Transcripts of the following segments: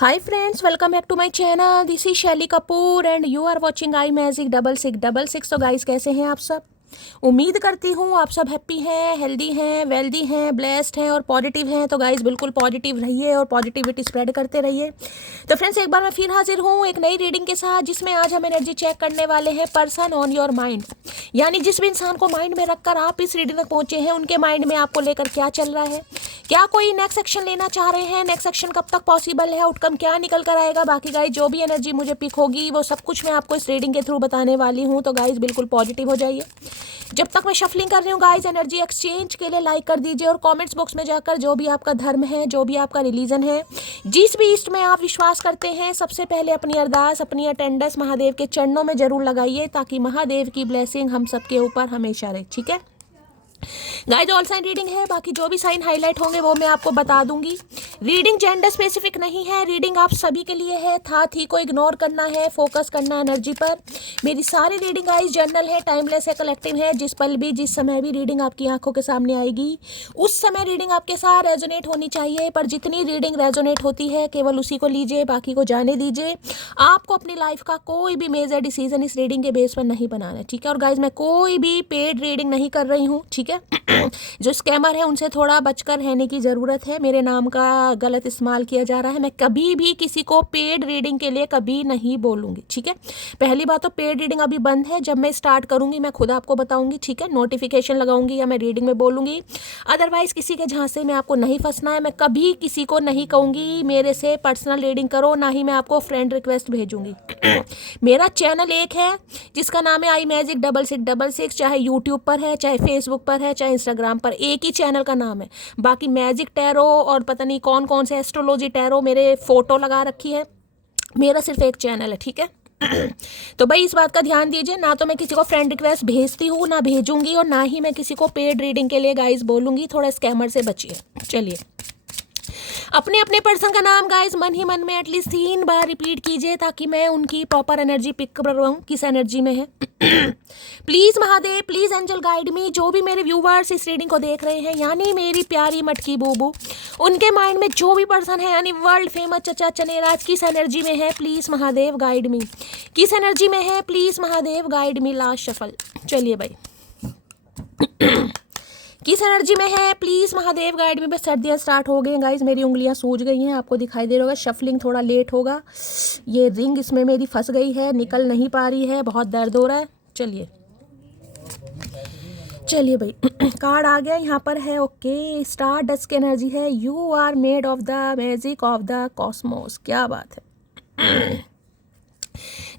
Hi friends, welcome back to my channel. This is Shelly Kapoor and you are watching iMagic 6666. तो guys कैसे हैं आप सब? उम्मीद करती हूँ आप सब हैप्पी हैं, हेल्दी हैं, वेल्दी हैं, ब्लेस्ड हैं और पॉजिटिव हैं। तो गाइस बिल्कुल पॉजिटिव रहिए और पॉजिटिविटी स्प्रेड करते रहिए। तो फ्रेंड्स एक बार मैं फिर हाजिर हूँ एक नई रीडिंग के साथ, जिसमें आज हम एनर्जी चेक करने वाले हैं पर्सन ऑन योर माइंड। यानी जिस भी इंसान को माइंड में रखकर आप इस रीडिंग तक पहुंचे हैं, उनके माइंड में आपको लेकर क्या चल रहा है, क्या कोई नेक्स्ट एक्शन लेना चाह रहे हैं, नेक्स्ट एक्शन कब तक पॉसिबल है, आउटकम क्या निकल कर आएगा। बाकी गाइस जो भी एनर्जी मुझे पिक होगी वो सब कुछ मैं आपको इस रीडिंग के थ्रू बताने वाली हूँ। तो गाइस बिल्कुल पॉजिटिव हो जाइए। जब तक मैं शफलिंग कर रही हूँ गाइस, एनर्जी एक्सचेंज के लिए लाइक कर दीजिए और कमेंट्स बॉक्स में जाकर जो भी आपका धर्म है, जो भी आपका रिलीजन है, जिस भी इष्ट में आप विश्वास करते हैं, सबसे पहले अपनी अरदास, अपनी अटेंडेंस महादेव के चरणों में जरूर लगाइए, ताकि महादेव की ब्लेसिंग हम सबके ऊपर हमेशा रहे। ठीक है गाइस, ऑल साइन रीडिंग है, बाकी जो भी साइन हाईलाइट होंगे वो मैं आपको बता दूंगी। रीडिंग जेंडर स्पेसिफिक नहीं है, रीडिंग आप सभी के लिए है। था थी को इग्नोर करना है, फोकस करना है एनर्जी पर। मेरी सारी रीडिंग गाइस जनरल है, टाइमलेस है, कलेक्टिव है। जिस पल भी, जिस समय भी रीडिंग आपकी आंखों के सामने आएगी, उस समय रीडिंग आपके साथ रेजोनेट होनी चाहिए। पर जितनी रीडिंग रेजोनेट होती है केवल उसी को लीजिए, बाकी को जाने दीजिए। आपको अपनी लाइफ का कोई भी मेजर डिसीजन इस रीडिंग के बेस पर नहीं बनाना है। ठीक है, और गाइस मैं कोई भी पेड रीडिंग नहीं कर रही हूँ। ठीक है जो स्कैमर है उनसे थोड़ा बचकर रहने की ज़रूरत है। मेरे नाम का गलत इस्तेमाल किया जा रहा है। मैं कभी भी किसी को पेड रीडिंग के लिए कभी नहीं बोलूँगी। ठीक है, पहली बात तो पेड रीडिंग अभी बंद है। जब मैं स्टार्ट करूँगी मैं खुद आपको बताऊँगी। ठीक है, नोटिफिकेशन लगाऊंगी या मैं रीडिंग में बोलूँगी। अदरवाइज़ किसी के झांसे में आपको नहीं फंसना है। मैं कभी किसी को नहीं कहूँगी मेरे से पर्सनल रीडिंग करो, ना ही मैं आपको फ्रेंड रिक्वेस्ट भेजूँगी। मेरा चैनल एक है जिसका नाम है iMagic 6666, चाहे यूट्यूब पर है, चाहे फेसबुक पर है, चाहे इंस्टाग्राम पर, एक ही चैनल का नाम है। बाकी मैजिक टैरो और पता नहीं कौन कौन से एस्ट्रोलॉजी टैरो मेरे फोटो लगा रखी है। मेरा सिर्फ एक चैनल है। ठीक है तो भाई इस बात का ध्यान दीजिए, ना तो मैं किसी को फ्रेंड रिक्वेस्ट भेजती हूँ, ना भेजूंगी, और ना ही मैं किसी को पेड रीडिंग के लिए गाइस बोलूंगी। थोड़ा स्कैमर से बचिए। चलिए, अपने अपने पर्सन का नाम गाइस मन ही मन में एटलीस्ट 3 बार रिपीट कीजिए, ताकि मैं उनकी प्रॉपर एनर्जी पिक कर रहा हूँ किस एनर्जी में है। Please Mahadev, please angel guide me. जो भी मेरे व्यूवर्स इस रीडिंग को देख रहे हैं, यानी मेरी प्यारी मटकी बूबू, उनके माइंड में जो भी पर्सन है, यानी वर्ल्ड फेमस चचा चनेराज, किस एनर्जी में है, प्लीज महादेव गाइड मी। किस एनर्जी में है, please Mahadev guide me. Last shuffle. चलिए भाई किस एनर्जी में है, प्लीज महादेव गाइड में। बस सर्दियाँ स्टार्ट हो गई हैं गाइज, मेरी उंगलियां सूज गई हैं, आपको दिखाई दे रहा होगा। शफलिंग थोड़ा लेट होगा, ये रिंग इसमें मेरी फंस गई है, निकल नहीं पा रही है, बहुत दर्द हो रहा है। चलिए चलिए भाई कार्ड आ गया यहाँ पर है। ओके, स्टार डस्ट की एनर्जी है। You are made of the magic of the cosmos. क्या बात है।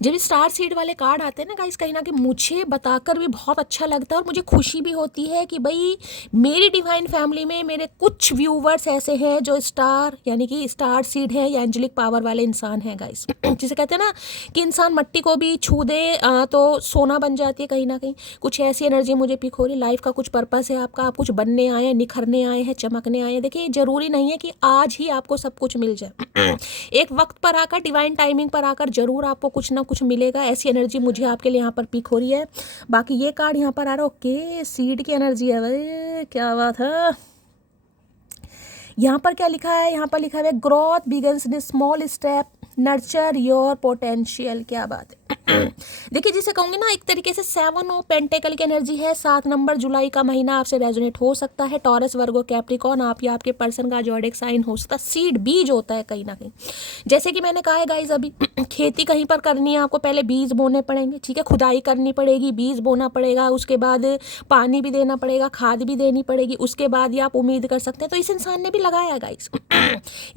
जब स्टार सीड वाले कार्ड आते हैं ना गाइस, कहीं ना कहीं मुझे बताकर भी बहुत अच्छा लगता है और मुझे खुशी भी होती है कि भाई मेरी डिवाइन फैमिली में मेरे कुछ व्यूवर्स ऐसे हैं जो स्टार यानी कि स्टार सीड है या एंजेलिक पावर वाले इंसान हैं गाइस। जिसे कहते हैं ना कि इंसान मट्टी को भी छू दे तो सोना बन जाती है। कहीं ना कहीं कुछ ऐसी एनर्जी मुझे पिक हो रही। लाइफ का कुछ पर्पस है आपका, आप कुछ बनने आए हैं, निखरने आए हैं, चमकने आए हैं। देखिए जरूरी नहीं है कि आज ही आपको सब कुछ मिल जाए। एक वक्त पर आकर, डिवाइन टाइमिंग पर आकर जरूर आपको कुछ ना कुछ मिलेगा। ऐसी एनर्जी मुझे आपके लिए यहाँ पर पिक हो रही है। बाकी ये कार्ड यहाँ पर आ रहा है। ओके, सीड की एनर्जी है भाई, क्या बात है। यहाँ पर क्या लिखा है, यहाँ पर लिखा है growth begins in small step, nurture your potential. क्या बात है। देखिए जिसे कहूँगी ना, एक तरीके से 7 ऑफ पेंटेकल की एनर्जी है। 7 नंबर जुलाई का महीना आपसे रेजोनेट हो सकता है। टॉरस, वर्गो, कैप्रिकॉर्न, आप या आपके पर्सन का जॉडिक साइन हो सकता है। सीड बीज होता है कहीं ना कहीं। जैसे कि मैंने कहा है गाइस, अभी खेती कहीं पर करनी है आपको, पहले बीज बोने पड़ेंगे। ठीक है, खुदाई करनी पड़ेगी, बीज बोना पड़ेगा, उसके बाद पानी भी देना पड़ेगा, खाद भी देनी पड़ेगी, उसके बाद ही आप उम्मीद कर सकते हैं। तो इस इंसान ने भी लगाया गाइस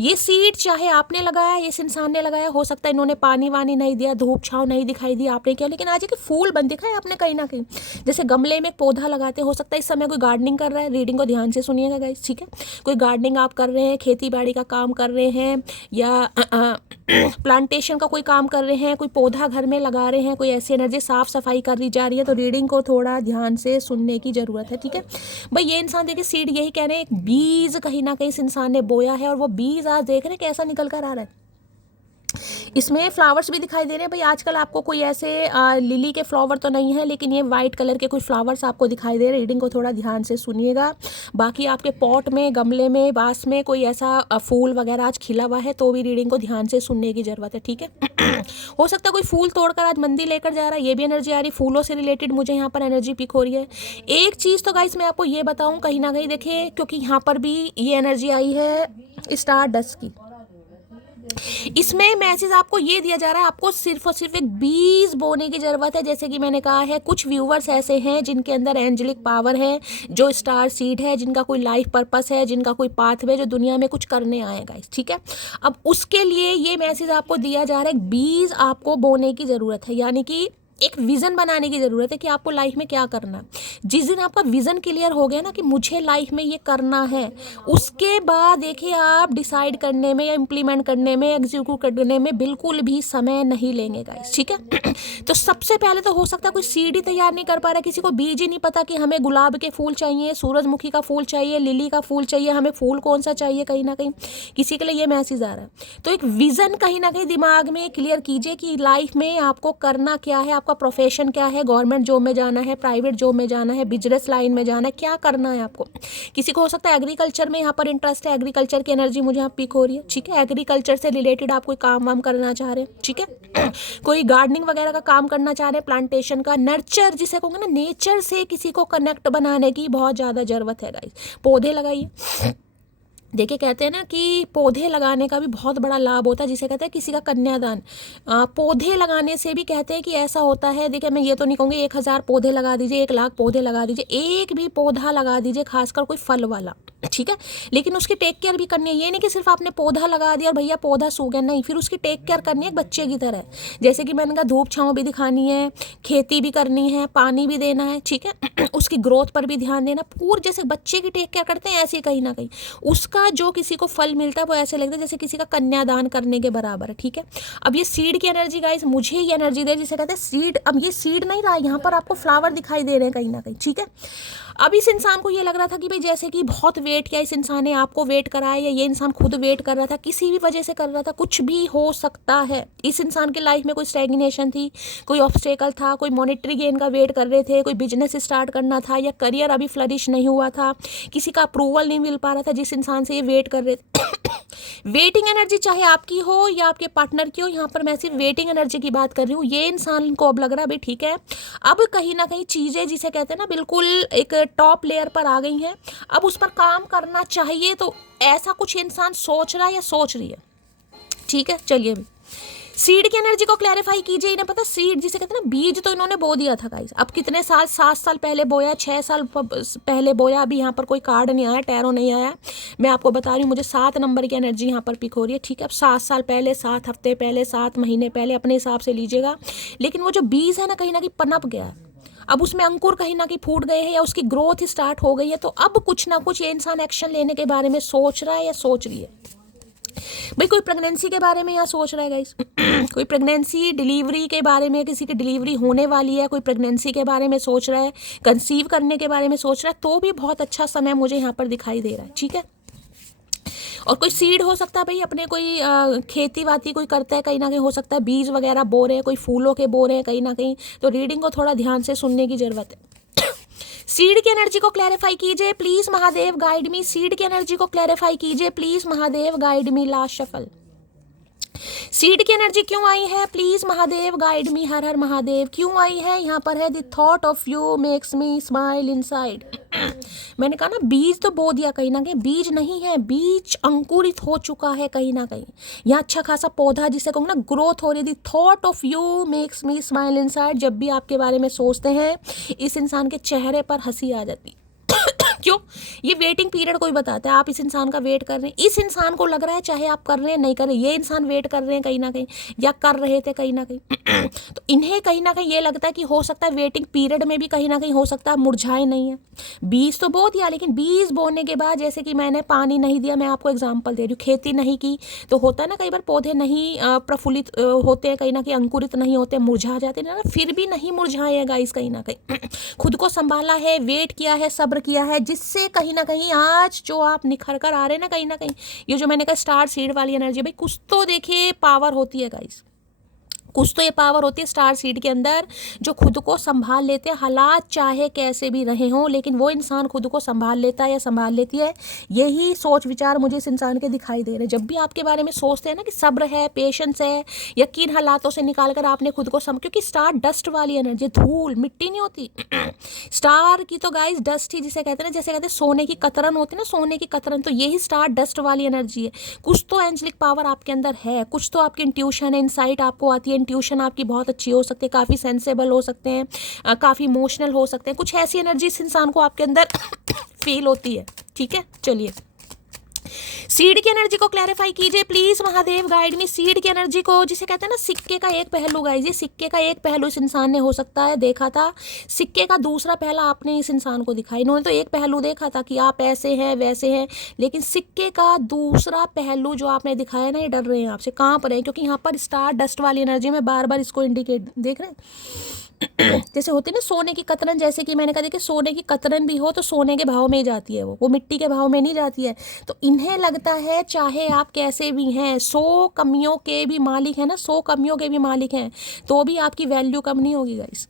ये सीड, चाहे आपने लगाया, इस इंसान ने लगाया। हो सकता है इन्होंने पानी वानी नहीं दिया, धूप छाँव नहीं दिखाई दी आपने क्या, लेकिन आज के फूल बन दिखा है आपने कहीं ना कहीं। जैसे गमले में एक पौधा लगाते, हो सकता है इस समय कोई गार्डनिंग कर रहा है। रीडिंग को ध्यान से सुनिएगा गाइस। ठीक है, कोई गार्डनिंग आप कर रहे हैं, खेती बाड़ी का काम कर रहे हैं, या प्लांटेशन का कोई काम कर रहे हैं, कोई पौधा घर में लगा रहे हैं, कोई ऐसी एनर्जी साफ सफाई करी जा रही है। तो रीडिंग को थोड़ा ध्यान से सुनने की जरूरत है। ठीक है भाई, ये इंसान देखिए सीड यही कह रहे हैं, एक बीज कहीं ना कहीं इस इंसान ने बोया है, और वो बीज आज देख रहे हैं कैसा निकल कर आ रहा है। इसमें फ्लावर्स भी दिखाई दे रहे हैं भाई। आजकल आपको कोई ऐसे लिली के फ्लावर तो नहीं है, लेकिन ये वाइट कलर के कुछ फ्लावर्स आपको दिखाई दे रहे हैं। रीडिंग को थोड़ा ध्यान से सुनिएगा। बाकी आपके पॉट में, गमले में, वास में कोई ऐसा फूल वगैरह आज खिला हुआ है तो भी रीडिंग को ध्यान से सुनने की ज़रूरत है, ठीक है। हो सकता है कोई फूल तोड़कर आज मंदिर लेकर जा रहा है, ये भी एनर्जी आ रही। फूलों से रिलेटेड मुझे यहाँ पर एनर्जी पिक हो रही है। एक चीज़ तो गाइस मैं आपको ये बताऊँ, कहीं ना कहीं देखिए, क्योंकि यहाँ पर भी ये एनर्जी आई है स्टार डस्ट की। इसमें मैसेज आपको ये दिया जा रहा है, आपको सिर्फ और सिर्फ एक बीज बोने की ज़रूरत है। जैसे कि मैंने कहा है, कुछ व्यूवर्स ऐसे हैं जिनके अंदर एंजेलिक पावर है, जो स्टार सीड है, जिनका कोई लाइफ पर्पस है, जिनका कोई पाथवे, जो दुनिया में कुछ करने आएगा, ठीक है। अब उसके लिए ये मैसेज आपको दिया जा रहा है, एक बीज आपको बोने की ज़रूरत है, यानी कि एक विज़न बनाने की ज़रूरत है कि आपको लाइफ में क्या करना है। जिस दिन आपका विज़न क्लियर हो गया ना कि मुझे लाइफ में ये करना है, उसके बाद देखिए आप डिसाइड करने में या इम्प्लीमेंट करने में, एग्जीक्यूट करने में बिल्कुल भी समय नहीं लेंगे गाइस, ठीक है। तो सबसे पहले तो हो सकता है कोई सीड ही तैयार नहीं कर पा रहा, किसी को बीज ही नहीं पता कि हमें गुलाब के फूल चाहिए, सूरजमुखी का फूल चाहिए, लिली का फूल चाहिए, हमें फूल कौन सा चाहिए। कहीं ना कहीं किसी के लिए ये मैसेज आ रहा है। तो एक विज़न कहीं ना कहीं दिमाग में क्लियर कीजिए कि लाइफ में आपको करना क्या है, आपका प्रोफेशन क्या है, गवर्नमेंट जॉब में जाना है, प्राइवेट जॉब में जाना है, बिजनेस लाइन में जाना है, क्या करना है आपको। किसी को हो सकता है एग्रीकल्चर में यहाँ पर इंटरेस्ट है, एग्रीकल्चर की एनर्जी मुझे यहाँ पिक हो रही है, ठीक है। एग्रीकल्चर से रिलेटेड आप कोई काम वाम करना चाह रहे हैं, ठीक है। कोई गार्डनिंग वगैरह का काम करना चाह रहे हैं, प्लांटेशन का, नर्चर जिसे कहूँगा ना, नेचर से किसी को कनेक्ट बनाने की बहुत ज़्यादा ज़रूरत है गाइस। पौधे लगाइए। देखिए कहते हैं ना कि पौधे लगाने का भी बहुत बड़ा लाभ होता है, जिसे कहते हैं किसी का कन्यादान। पौधे लगाने से भी कहते हैं कि ऐसा होता है, देखिए मैं ये तो नहीं कहूँगी 1000 पौधे लगा दीजिए, 1 लाख पौधे लगा दीजिए, एक भी पौधा लगा दीजिए, खासकर कोई फल वाला, ठीक है। लेकिन उसकी टेक केयर भी करनी है। ये नहीं कि सिर्फ आपने पौधा लगा दिया और भैया पौधा सूख गया, नहीं, फिर उसकी टेक केयर करनी है एक बच्चे की तरह। जैसे कि मैंने कहा, धूप छाँव भी दिखानी है, खेती भी करनी है, पानी भी देना है, ठीक है। उसकी ग्रोथ पर भी ध्यान देना, पूरे जैसे बच्चे की टेक केयर करते हैं ऐसे कहीं ना कहीं उसका जो किसी को फल मिलता है वो ऐसे लगता है जैसे किसी का कन्यादान करने के बराबर है, ठीक है। अब ये सीड की एनर्जी गाइस मुझे ये एनर्जी दे, जिसे कहते हैं सीड। अब ये सीड नहीं रहा, यहाँ पर आपको फ्लावर दिखाई दे रहे हैं कहीं ना कहीं, ठीक है। अब इस इंसान को ये लग रहा था कि भाई जैसे कि बहुत वेट किया इस इंसान ने, आपको वेट कराया या ये इंसान खुद वेट कर रहा था, किसी भी वजह से कर रहा था, कुछ भी हो सकता है। इस इंसान के लाइफ में कोई स्टैग्नेशन थी, कोई ऑब्स्टेकल था, कोई मॉनेटरी गेन का वेट कर रहे थे, कोई बिजनेस स्टार्ट करना था, या करियर अभी फ्लरिश नहीं हुआ था, किसी का अप्रूवल नहीं मिल पा रहा था जिस इंसान से ये वेट कर रहे थे। वेटिंग एनर्जी चाहे आपकी हो या आपके पार्टनर की हो, यहाँ पर मैं सिर्फ वेटिंग एनर्जी की बात कर रही हूँ। ये इंसान को अब लग रहा है भाई ठीक है, अब कहीं ना कहीं चीज़ें जिसे कहते हैं ना बिल्कुल एक टॉप लेयर पर आ गई हैं, अब उस पर काम करना चाहिए। तो ऐसा कुछ इंसान सोच रहा है या सोच रही है, ठीक है। चलिए अभी सीड की एनर्जी को क्लैरिफाई कीजिए। इन्हें पता सीड जिसे कहते हैं ना बीज, तो इन्होंने बो दिया था गाइस। अब कितने साल, 7 साल पहले बोया, 6 साल पहले बोया। अभी यहाँ पर कोई कार्ड नहीं आया, टैरो नहीं आया, मैं आपको बता रही हूँ। मुझे 7 नंबर की एनर्जी यहाँ पर पिक हो रही है, ठीक है। अब 7 साल पहले, 7 हफ्ते पहले, 7 महीने पहले, अपने हिसाब से लीजिएगा। लेकिन वो जो बीज है ना कहीं ना कहीं पनप गया है, अब उसमें अंकुर कहीं ना कहीं फूट गए हैं या उसकी ग्रोथ स्टार्ट हो गई है। तो अब कुछ ना कुछ ये इंसान एक्शन लेने के बारे में सोच रहा है या सोच रही है। भाई कोई प्रेगनेंसी के बारे में यहाँ सोच रहा है गाइस। कोई प्रेगनेंसी, डिलीवरी के बारे में, किसी की डिलीवरी होने वाली है, कोई प्रेगनेंसी के बारे में सोच रहा है, कंसीव करने के बारे में सोच रहा है, तो भी बहुत अच्छा समय मुझे यहाँ पर दिखाई दे रहा है, ठीक है। और कोई सीड हो सकता है भाई, अपने कोई खेती वाती कोई करता है, कहीं ना कहीं हो सकता है बीज वगैरह बो रहे हैं, कोई फूलों के बो रहे हैं कहीं ना कहीं। तो रीडिंग को थोड़ा ध्यान से सुनने की जरूरत है। सीड की एनर्जी को क्लैरिफाई कीजिए please Mahadev, guide me. Seed की एनर्जी को क्लैरिफाई कीजिए please Mahadev, guide me. Last shuffle. Seed की एनर्जी क्यों आई है प्लीज महादेव, गाइड मी। हर हर महादेव। क्यों आई है यहाँ पर है, the thought of you makes me smile inside. मैंने कहा ना बीज तो बो दिया, कहीं ना कहीं बीज नहीं है, बीज अंकुरित हो चुका है कहीं ना कहीं। यहाँ अच्छा खासा पौधा जिसे कहूँ ना ग्रोथ हो रही थी। Thought of you makes me smile inside. जब भी आपके बारे में सोचते हैं इस इंसान के चेहरे पर हंसी आ जाती। क्यों? ये वेटिंग पीरियड कोई बताता है, आप इस इंसान का वेट कर रहे हैं। इस इंसान को लग रहा है चाहे आप कर रहे हैं नहीं कर रहे, ये इंसान वेट कर रहे हैं कहीं ना कहीं या कर रहे थे कहीं ना कहीं। तो इन्हें कहीं ना कहीं ये लगता है कि हो सकता है वेटिंग पीरियड में भी कहीं ना कहीं हो सकता है मुरझाए नहीं है। बीज तो बो दिया, लेकिन बीज बोने के बाद जैसे कि मैंने पानी नहीं दिया, मैं आपको एग्जाम्पल दे रही हूँ, खेती नहीं की, तो होता है ना कई बार पौधे नहीं प्रफुल्लित होते हैं, कहीं ना कहीं अंकुरित नहीं होते, मुरझा जाते हैं ना। फिर भी नहीं मुरझाए हैं गाइस, कहीं ना कहीं खुद को संभाला है, वेट किया है, सब्र किया है। जिससे कहीं ना कहीं आज जो आप निखर कर आ रहे हैं ना कहीं, ये जो मैंने कहा स्टार सीड वाली एनर्जी, भाई कुछ तो देखिए पावर होती है गाइस, कुछ तो ये पावर होती है स्टार सीड के अंदर, जो खुद को संभाल लेते हैं, हालात चाहे कैसे भी रहे हों, लेकिन वो इंसान खुद को संभाल लेता है या संभाल लेती है। यही सोच विचार मुझे इस इंसान के दिखाई दे रहे हैं। जब भी आपके बारे में सोचते हैं ना कि सब्र है, पेशेंस है, या किन हालातों से निकाल कर आपने खुद को क्योंकि स्टार डस्ट वाली एनर्जी, धूल मिट्टी नहीं होती स्टार की तो गाइस डस्ट ही जिसे कहते हैं ना, जैसे कहते हैं सोने की कतरन होती है ना, सोने की कतरन, तो यही स्टार डस्ट वाली एनर्जी है। कुछ तो एंजलिक पावर आपके अंदर है, कुछ तो आपकी इंट्यूशन है, इनसाइट आपको आती है, इंट्यूशन आपकी बहुत अच्छी हो सकती है, काफ़ी सेंसेबल हो सकते हैं, काफ़ी इमोशनल हो सकते हैं, कुछ ऐसी एनर्जी इस इंसान को आपके अंदर फील होती है। ठीक है, चलिए सीड की एनर्जी को क्लैरिफाई कीजिए प्लीज महादेव, गाइड में सीड की एनर्जी को, जिसे कहते हैं ना सिक्के का एक पहलू गाइज, ये सिक्के का एक पहलू इस इंसान ने हो सकता है देखा था, सिक्के का दूसरा पहला आपने इस इंसान को दिखाई। इन्होंने तो एक पहलू देखा था कि आप ऐसे हैं वैसे हैं, लेकिन सिक्के का दूसरा पहलू जो आपने दिखाया ना, ये डर रहे हैं आपसे, कांप रहे हैं, क्योंकि यहाँ पर स्टार डस्ट वाली एनर्जी में बार बार इसको इंडिकेट देख रहे हैं जैसे होती है ना सोने की कतरन, जैसे कि मैंने कहा देखिए सोने की कतरन भी हो तो सोने के भाव में ही जाती है, वो मिट्टी के भाव में नहीं जाती है। तो इन्हें लगता है चाहे आप कैसे भी हैं, 100 कमियों के भी मालिक हैं ना, 100 कमियों के भी मालिक हैं, तो भी आपकी वैल्यू कम नहीं होगी गाइस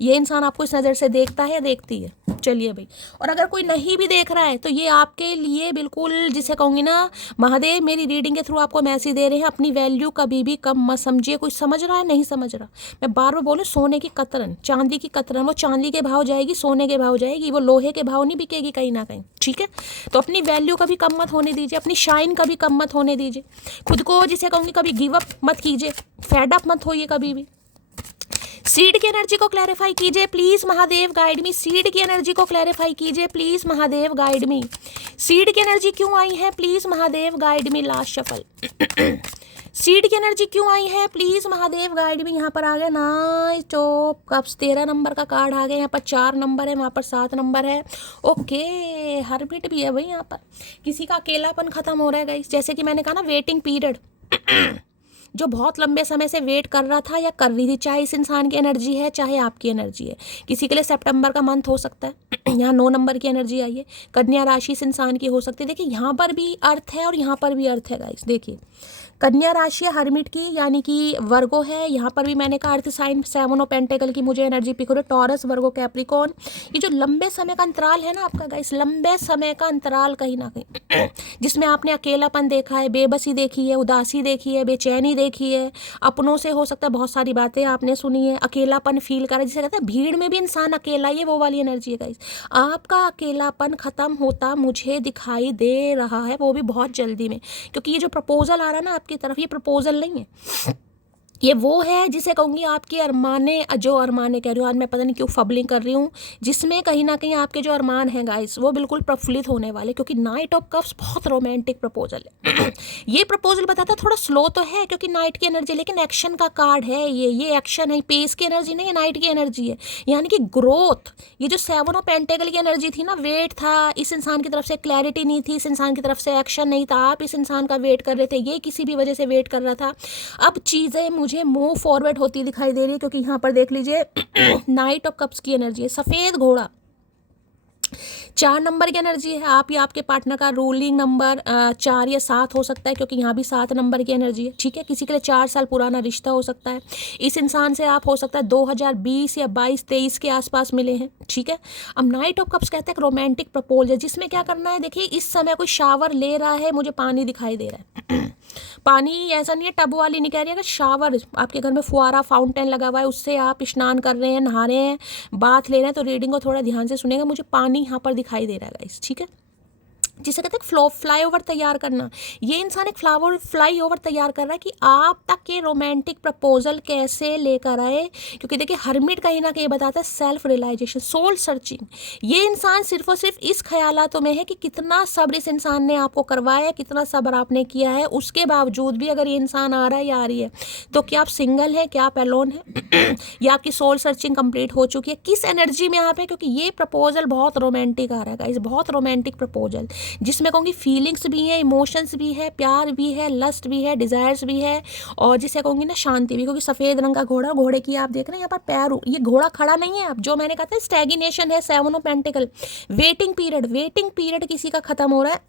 ये इंसान आपको इस नज़र से देखता है या देखती है। चलिए भाई, और अगर कोई नहीं भी देख रहा है तो ये आपके लिए बिल्कुल, जिसे कहूँगी ना महादेव मेरी रीडिंग के थ्रू आपको मैसेज दे रहे हैं, अपनी वैल्यू कभी भी कम मत समझिए। कोई समझ रहा है नहीं समझ रहा, मैं बार बार बोलूँ, सोने की कतरन, चांदी की कतरन, वो चांदी के भाव जाएगी, सोने के भाव जाएगी, वो लोहे के भाव नहीं बिकेगी कहीं ना कहीं। ठीक है, तो अपनी वैल्यू कभी कम मत होने दीजिए, अपनी शाइन कभी कम मत होने दीजिए, खुद को जिसे कहूँगी कभी गिव अप मत कीजिए, फेड अप मत होइए कभी भी। सीड की एनर्जी को क्लैरिफाई कीजिए please Mahadev, guide me. Seed की एनर्जी को क्लैरिफाई कीजिए please Mahadev, guide me. Seed की एनर्जी क्यों आई है please Mahadev, guide me. Last shuffle seed की एनर्जी क्यों आई है प्लीज महादेव, गाइड मी। यहाँ पर आ गया नाइस टॉप कप्स, 13 नंबर का कार्ड आ गया, यहाँ पर 4 नंबर है, वहाँ पर 7 नंबर है। ओके, हरमिट भी है भाई, यहाँ पर किसी का अकेलापन खत्म हो रहा है गाइस, जैसे कि मैंने कहा ना वेटिंग पीरियड जो बहुत लंबे समय से वेट कर रहा था या कर रही थी, चाहे इस इंसान की एनर्जी है चाहे आपकी एनर्जी है, किसी के लिए सितंबर का मंथ हो सकता है। यहाँ 9 नंबर की एनर्जी आई है, कन्या राशि इस इंसान की हो सकती है। देखिए यहाँ पर भी अर्थ है और यहाँ पर भी अर्थ है गाइस, देखिए कन्या राशि है हरमिट की, यानी कि वर्गो है, यहाँ पर भी मैंने कहा अर्थ साइन 7 ऑफ पेंटेकल की मुझे एनर्जी पिक हो रही है, टॉरस वर्गो कैप्रिकॉर्न। ये जो लंबे समय का अंतराल है ना आपका गाइस, लंबे समय का अंतराल कहीं ना कहीं जिसमें आपने अकेलापन देखा है, बेबसी देखी है, उदासी देखी है, बेचैनी देखी है, अपनों से हो सकता है बहुत सारी बातें आपने सुनी है, अकेलापन फील करा, जिसे कहते हैं भीड़ में भी इंसान अकेला ही है, वो वाली एनर्जी है गाइस। आपका अकेलापन खत्म होता मुझे दिखाई दे रहा है, वो भी बहुत जल्दी में, क्योंकि ये जो प्रपोजल आ रहा है ना की तरफ, ये प्रपोजल नहीं है, ये वो है जिसे कहूँगी आपके अरमाने, जो अरमाने कह रही हूँ आज मैं, पता नहीं क्यों फबलिंग कर रही हूँ, जिसमें कहीं ना कहीं आपके जो अरमान हैं गाइस वो बिल्कुल प्रफुल्लित होने वाले, क्योंकि नाइट ऑफ कप्स बहुत रोमांटिक प्रपोजल है ये प्रपोजल बताता है थोड़ा स्लो तो है क्योंकि नाइट की एनर्जी, लेकिन एक्शन का कार्ड है ये एक्शन है, पेस की एनर्जी नहीं है, नाइट की एनर्जी है, यानी कि ग्रोथ। ये जो 7 ऑफ पेंटेकल की एनर्जी थी ना, वेट था, इस इंसान की तरफ से क्लैरिटी नहीं थी, इस इंसान की तरफ से एक्शन नहीं था, आप इस इंसान का वेट कर रहे थे, ये किसी भी वजह से वेट कर रहा था। अब चीज़ें मुझे मूव फॉरवर्ड होती दिखाई दे रही है, क्योंकि यहाँ पर देख लीजिए नाइट ऑफ कप्स की एनर्जी है, सफेद घोड़ा, 4 नंबर की एनर्जी है, आप या आपके पार्टनर का रूलिंग नंबर 4 या 7 हो सकता है, क्योंकि यहाँ भी 7 नंबर की एनर्जी है। ठीक है, किसी के लिए 4 साल पुराना रिश्ता हो सकता है, इस इंसान से आप हो सकता है 2020 या 22-23 के आसपास मिले हैं। ठीक है, अब नाइट ऑफ कप्स कहते हैं रोमांटिक प्रपोजल, जिसमें क्या करना है, देखिए इस समय कोई शावर ले रहा है, मुझे पानी दिखाई दे रहा है पानी ऐसा नहीं है टब वाली नहीं कह रही है, अगर शावर आपके घर में फुआरा फाउंटेन लगा हुआ है, उससे आप स्नान कर रहे हैं, नहा रहे हैं, बाथ ले रहे हैं, तो रीडिंग को थोड़ा ध्यान से सुनेगा, मुझे पानी यहाँ पर दिखाई दे रहा है गाइस। ठीक है, जिसे कहते हैं फ्लाईओवर तैयार करना, ये इंसान एक फ्लाईओवर तैयार कर रहा है कि आप तक ये रोमांटिक प्रपोजल कैसे लेकर आए, क्योंकि देखिए हरमिट कहीं ना कहीं बताता है सेल्फ रियलाइजेशन, सोल सर्चिंग। ये इंसान सिर्फ और सिर्फ इस ख्यालातों में है कि कितना सब्र इस इंसान ने आपको करवाया, कितना सब्र आपने किया है, उसके बावजूद भी अगर ये इंसान आ रहा है या आ रही है, तो क्या आप सिंगल हैं, क्या आप एलोन हैं या आपकी सोल सर्चिंग कंप्लीट हो चुकी है, किस एनर्जी में आप है, क्योंकि ये प्रपोजल बहुत रोमांटिक आ रहा है गाइस, बहुत रोमांटिक प्रपोजल। जिसमें कहूँगी फीलिंग्स भी हैं, इमोशंस भी है, प्यार भी है, लस्ट भी है, डिज़ायर्स भी है, और जिसे कहूँगी ना शांति भी। क्योंकि सफ़ेद रंग का घोड़ा, घोड़े की आप देख रहे हैं यहाँ पर पैर, ये घोड़ा खड़ा नहीं है। अब जो मैंने कहा था स्टैग्नेशन है, 7 ऑफ पेंटिकल, वेटिंग पीरियड किसी का खत्म हो रहा है।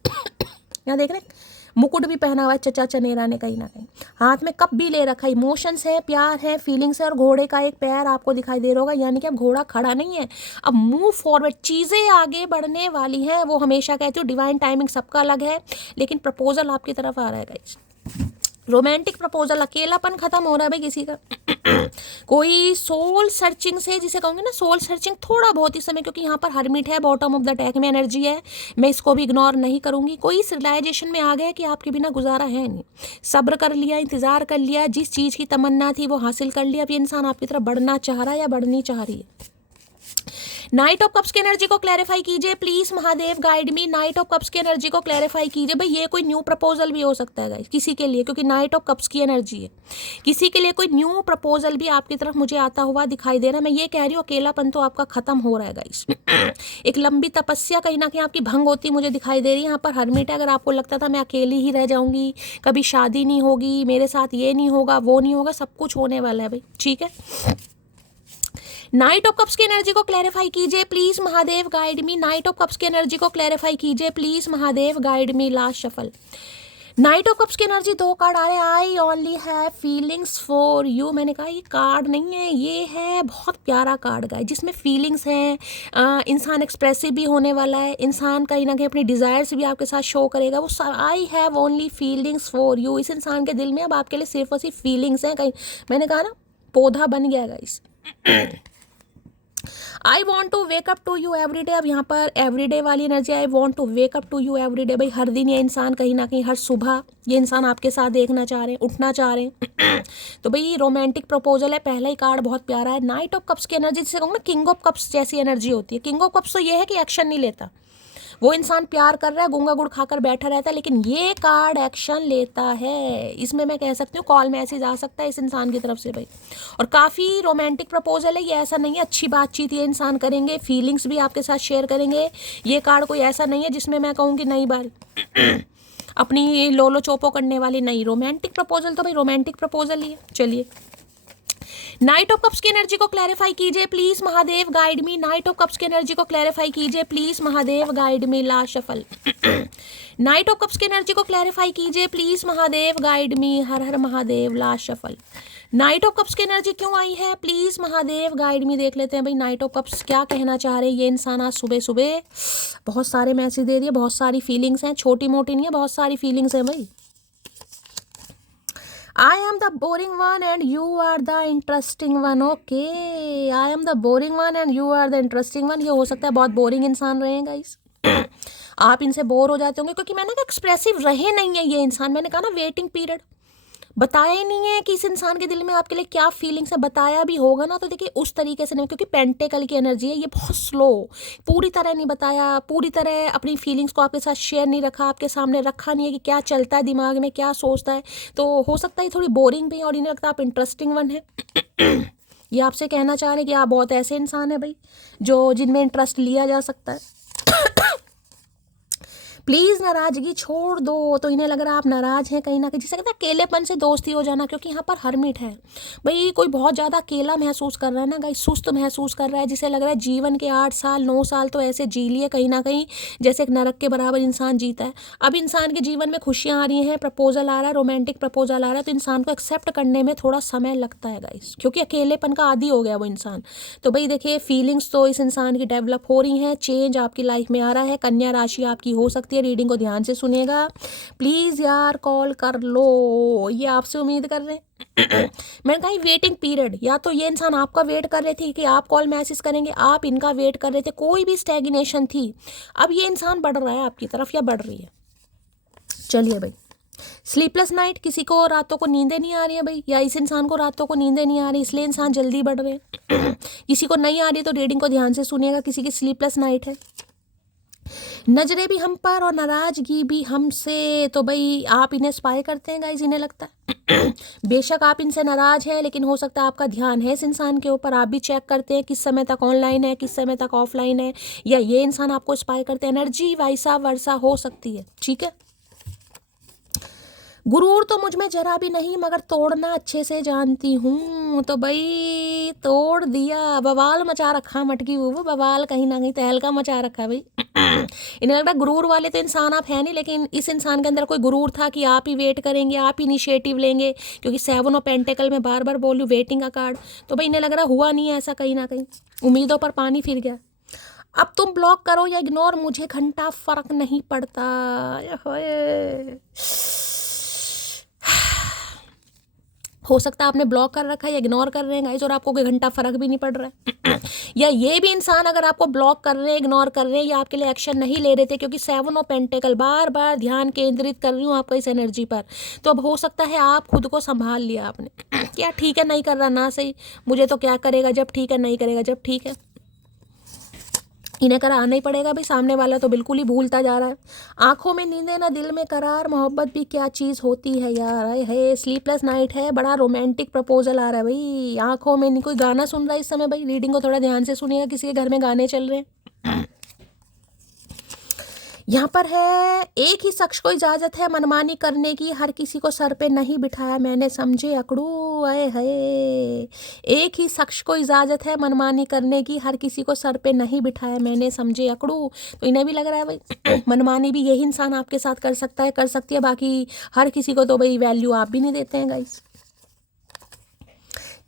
यहाँ देख रहे हैं मुकुट भी पहना हुआ है चचा चनेरा ने, कहीं ना कहीं हाथ में कप भी ले रखा है। इमोशंस है, प्यार है, फीलिंग्स है, और घोड़े का एक पैर आपको दिखाई दे रहा होगा, यानी कि अब घोड़ा खड़ा नहीं है, अब मूव फॉरवर्ड, चीज़ें आगे बढ़ने वाली हैं। वो हमेशा कहती हूँ डिवाइन टाइमिंग सबका अलग है, लेकिन प्रपोजल आपकी तरफ आ रहा है गाइस। रोमांटिक प्रपोजल, अकेलापन खत्म हो रहा है भाई किसी का। कोई सोल सर्चिंग से, जिसे कहूँगी ना सोल सर्चिंग, थोड़ा बहुत ही समय, क्योंकि यहाँ पर हर्मिट है, बॉटम ऑफ द डेक में एनर्जी है, मैं इसको भी इग्नोर नहीं करूँगी। कोई इस रियलाइजेशन में आ गया कि आपके बिना गुजारा है नहीं, सब्र कर लिया, इंतज़ार कर लिया, जिस चीज़ की तमन्ना थी वो हासिल कर लिया। अब ये इंसान आपकी तरफ बढ़ना चाह रहा है या बढ़नी चाह रही है। नाइट ऑफ कप्स की एनर्जी को क्लैरिफाई कीजिए please, Mahadev guide me. Night of cups की एनर्जी को क्लैरिफाई कीजिए भाई, ये कोई न्यू प्रपोजल भी हो सकता है गाइस किसी के लिए, क्योंकि नाइट ऑफ कप्स की एनर्जी है, किसी के लिए कोई न्यू प्रपोजल भी आपकी तरफ मुझे आता हुआ दिखाई दे रहा है। मैं ये कह रही हूँ अकेलापन तो आपका खत्म हो रहा है गाइस। एक लंबी तपस्या कहीं ना कहीं आपकी भंग होती मुझे दिखाई दे रही है। यहाँ पर हर्मिट है, अगर आपको लगता था मैं अकेली ही रह जाऊंगी, कभी शादी नहीं होगी, मेरे साथ ये नहीं होगा, वो नहीं होगा, सब कुछ होने वाला है भाई, ठीक है। नाइट ऑफ कप्स की एनर्जी को क्लैरिफाई कीजिए please, Mahadev guide me. Night of cups की एनर्जी को क्लैरिफाई कीजिए please, Mahadev guide me. Last shuffle, night of cups की एनर्जी 2 कार्ड आ रहे हैं। I only have feelings for you. मैंने कहा ये कार्ड नहीं है, ये है बहुत प्यारा कार्ड गाइस, जिसमें फीलिंग्स हैं। इंसान एक्सप्रेसिव भी होने वाला है, इंसान कहीं ना कहीं अपनी डिज़ायर्स भी आपके साथ शो करेगा। वो I have only feelings for you, इस इंसान के दिल में अब आपके लिए सिर्फ और सिर्फ फीलिंग्स हैं। कहीं मैंने कहा ना पौधा बन गया guys. I want to wake up to you every day. अब यहाँ पर एवरी डे वाली energy, I want to wake up to you every day. भाई हर दिन ये इंसान कहीं ना कहीं, हर सुबह ये इंसान आपके साथ देखना चाह रहे हैं, उठना चाह रहे हैं। तो भाई रोमांटिक प्रपोजल है। पहला ही कार्ड बहुत प्यारा है, नाइट ऑफ कप्स की एनर्जी, जिसे कहूँगा किंग ऑफ कप्स जैसी एनर्जी होती है। किंग ऑफ कप्स तो ये है कि एक्शन नहीं लेता, वो इंसान प्यार कर रहा है, गूंगा गुड़ खाकर बैठा रहता है, लेकिन ये कार्ड एक्शन लेता है। इसमें मैं कह सकती हूँ कॉल मैसेज आ सकता है इस इंसान की तरफ से भाई, और काफ़ी रोमांटिक प्रपोजल है ये। ऐसा नहीं है, अच्छी बातचीत ये इंसान करेंगे, फीलिंग्स भी आपके साथ शेयर करेंगे। ये कार्ड कोई ऐसा नहीं है जिसमें मैं कहूँगी नई बार अपनी लोलो चोपो करने वाली, नहीं। रोमांटिक प्रपोजल तो भाई रोमांटिक प्रपोजल ही है। चलिए, नाइट ऑफ कप्स की एनर्जी को क्लैरिफाई कीजिए please, Mahadev guide me. Night of cups की एनर्जी को क्लैरिफाई कीजिए please, Mahadev guide me. Last shuffle, night of cups की एनर्जी को क्लैरिफाई कीजिए प्लीज, महादेव गाइड मी। हर हर Mahadev. Last shuffle, night of cups की एनर्जी क्यों आई है प्लीज, महादेव गाइड मी। देख लेते हैं भाई नाइट ऑफ कप्स क्या कहना चाह रहे हैं ये इंसान। आज सुबह सुबह बहुत सारे मैसेज दे दिए, बहुत सारी फीलिंग्स हैं, छोटी मोटी नहीं है, बहुत सारी फीलिंग्स हैं भाई। I am the boring one and you are the interesting one. Okay, I am the boring one and you are the interesting one. ये हो सकता है बहुत बोरिंग इंसान रहे गाइस। आप इनसे बोर हो जाते होंगे, क्योंकि मैंने कहा एक्सप्रेसिव रहे नहीं है ये इंसान। मैंने कहा ना वेटिंग पीरियड, बताया ही नहीं है कि इस इंसान के दिल में आपके लिए क्या फीलिंग्स है। बताया भी होगा ना तो देखिए उस तरीके से नहीं, क्योंकि पेंटेकल की एनर्जी है, ये बहुत स्लो, पूरी तरह नहीं बताया, पूरी तरह अपनी फीलिंग्स को आपके साथ शेयर नहीं रखा, आपके सामने रखा नहीं है कि क्या चलता है दिमाग में, क्या सोचता है। तो हो सकता है थोड़ी बोरिंग भी, और इन्हें लगता है आप इंटरेस्टिंग वन है। ये आपसे कहना चाह रहे हैं कि आप बहुत ऐसे इंसान है भाई जो जिनमें इंटरेस्ट लिया जा सकता है। प्लीज़ नाराज़गी छोड़ दो। तो इन्हें लग रहा है आप नाराज़ हैं कहीं ना कहीं, जिसे कहते हैं अकेलेपन से दोस्ती हो जाना, क्योंकि यहाँ पर हर्मिट है भाई। कोई बहुत ज़्यादा अकेला महसूस कर रहा है ना गाइस, सुस्त महसूस कर रहा है, जिसे लग रहा है जीवन के 8 साल 9 साल तो ऐसे जी लिए कहीं ना कहीं जैसे एक नरक के बराबर इंसान जीता है। अब इंसान के जीवन में खुशियाँ आ रही हैं, प्रपोजल आ रहा है, रोमांटिक प्रपोजल आ रहा है, तो इंसान को एक्सेप्ट करने में थोड़ा समय लगता है गाइस, क्योंकि अकेलेपन का आदी हो गया वो इंसान। तो भाई देखिए फीलिंग्स तो इस इंसान की डेवलप हो रही हैं, चेंज आपकी लाइफ में आ रहा है। कन्या राशि आपकी हो सकती है, रीडिंग को ध्यान से सुनिएगा प्लीज यार, कॉल कर लो, ये आपसे उम्मीद कर रहे हैं। मैंने कहा वेटिंग पीरियड, या तो ये इंसान आपका वेट कर रहे थे कि आप कॉल मैसेज करेंगे, आप इनका वेट कर रहे थे, कोई भी स्टैग्नेशन थी। अब ये इंसान बढ़ रहा है आपकी तरफ या बढ़ रही है। चलिए भाई, स्लीपलेस नाइट, किसी को रातों को नींदें नहीं आ रही है भाई, या इस इंसान को रातों को नींदें नहीं आ रही इसलिए इंसान जल्दी बढ़ रहे हैं। किसी को नहीं आ रही तो रीडिंग को ध्यान से सुनिएगा, किसी की स्लीपलेस नाइट है। नजरें भी हम पर और नाराजगी भी हमसे, तो भाई आप इन्हें स्पाई करते हैं गाइज, इन्हें लगता है बेशक आप इनसे नाराज हैं, लेकिन हो सकता है आपका ध्यान है इस इंसान के ऊपर, आप भी चेक करते हैं किस समय तक ऑनलाइन है, किस समय तक ऑफलाइन है, या ये इंसान आपको स्पाई करते हैं। एनर्जी वैसा वर्षा हो सकती है, ठीक है। गुरूर तो मुझ में जरा भी नहीं, मगर तोड़ना अच्छे से जानती हूँ, तो भाई तोड़ दिया, बवाल मचा रखा, मटकी वो बवाल कहीं ना कहीं तहलका मचा रखा है भाई इन्हें लग रहा है गुरूर वाले तो इंसान आप हैं नहीं, लेकिन इस इंसान के अंदर कोई गुरूर था कि आप ही वेट करेंगे, आप ही इनिशिएटिव लेंगे, क्योंकि 7 ऑफ पेंटिकल में बार बार बोलूँ वेटिंग का कार्ड, तो भाई इन्हें लग रहा हुआ नहीं है ऐसा, कहीं ना कहीं उम्मीदों पर पानी फिर गया। अब तुम ब्लॉक करो या इग्नोर, मुझे घंटा फर्क नहीं पड़ता। हो सकता है आपने ब्लॉक कर रखा है या इग्नोर कर रहे हैं गाइस, और आपको कोई घंटा फर्क भी नहीं पड़ रहा है या ये भी इंसान अगर आपको ब्लॉक कर रहे हैं, इग्नोर कर रहे हैं, या आपके लिए एक्शन नहीं ले रहे थे, क्योंकि 7 ऑफ पेंटिकल बार बार ध्यान केंद्रित कर रही हूँ आपका इस एनर्जी पर, तो अब हो सकता है आप खुद को संभाल लिया आपने क्या ठीक है, नहीं कर रहा ना सही, मुझे तो क्या करेगा जब ठीक है, नहीं करेगा जब ठीक है, इन्हें करा आना ही पड़ेगा भाई, सामने वाला तो बिल्कुल ही भूलता जा रहा है। आंखों में नींदें ना दिल में करार, मोहब्बत भी क्या चीज़ होती है यार, है स्लीपलेस नाइट है, बड़ा रोमांटिक प्रपोजल आ रहा है भाई, आंखों में नहीं, कोई गाना सुन रहा है इस समय भाई, रीडिंग को थोड़ा ध्यान से सुनिएगा, किसी के घर में गाने चल रहे हैं। यहाँ पर है एक ही शख्स को इजाजत है मनमानी करने की, हर किसी को सर पे नहीं बिठाया मैंने, समझे अकड़ू आए है, एक ही शख्स को इजाजत है मनमानी करने की, हर किसी को सर पे नहीं बिठाया मैंने, समझे अकड़ू, तो इन्हें भी लग रहा है भाई मनमानी भी यही इंसान आपके साथ कर सकता है, कर सकती है, बाकी हर किसी को तो भाई वैल्यू आप भी नहीं देते हैं गाइस।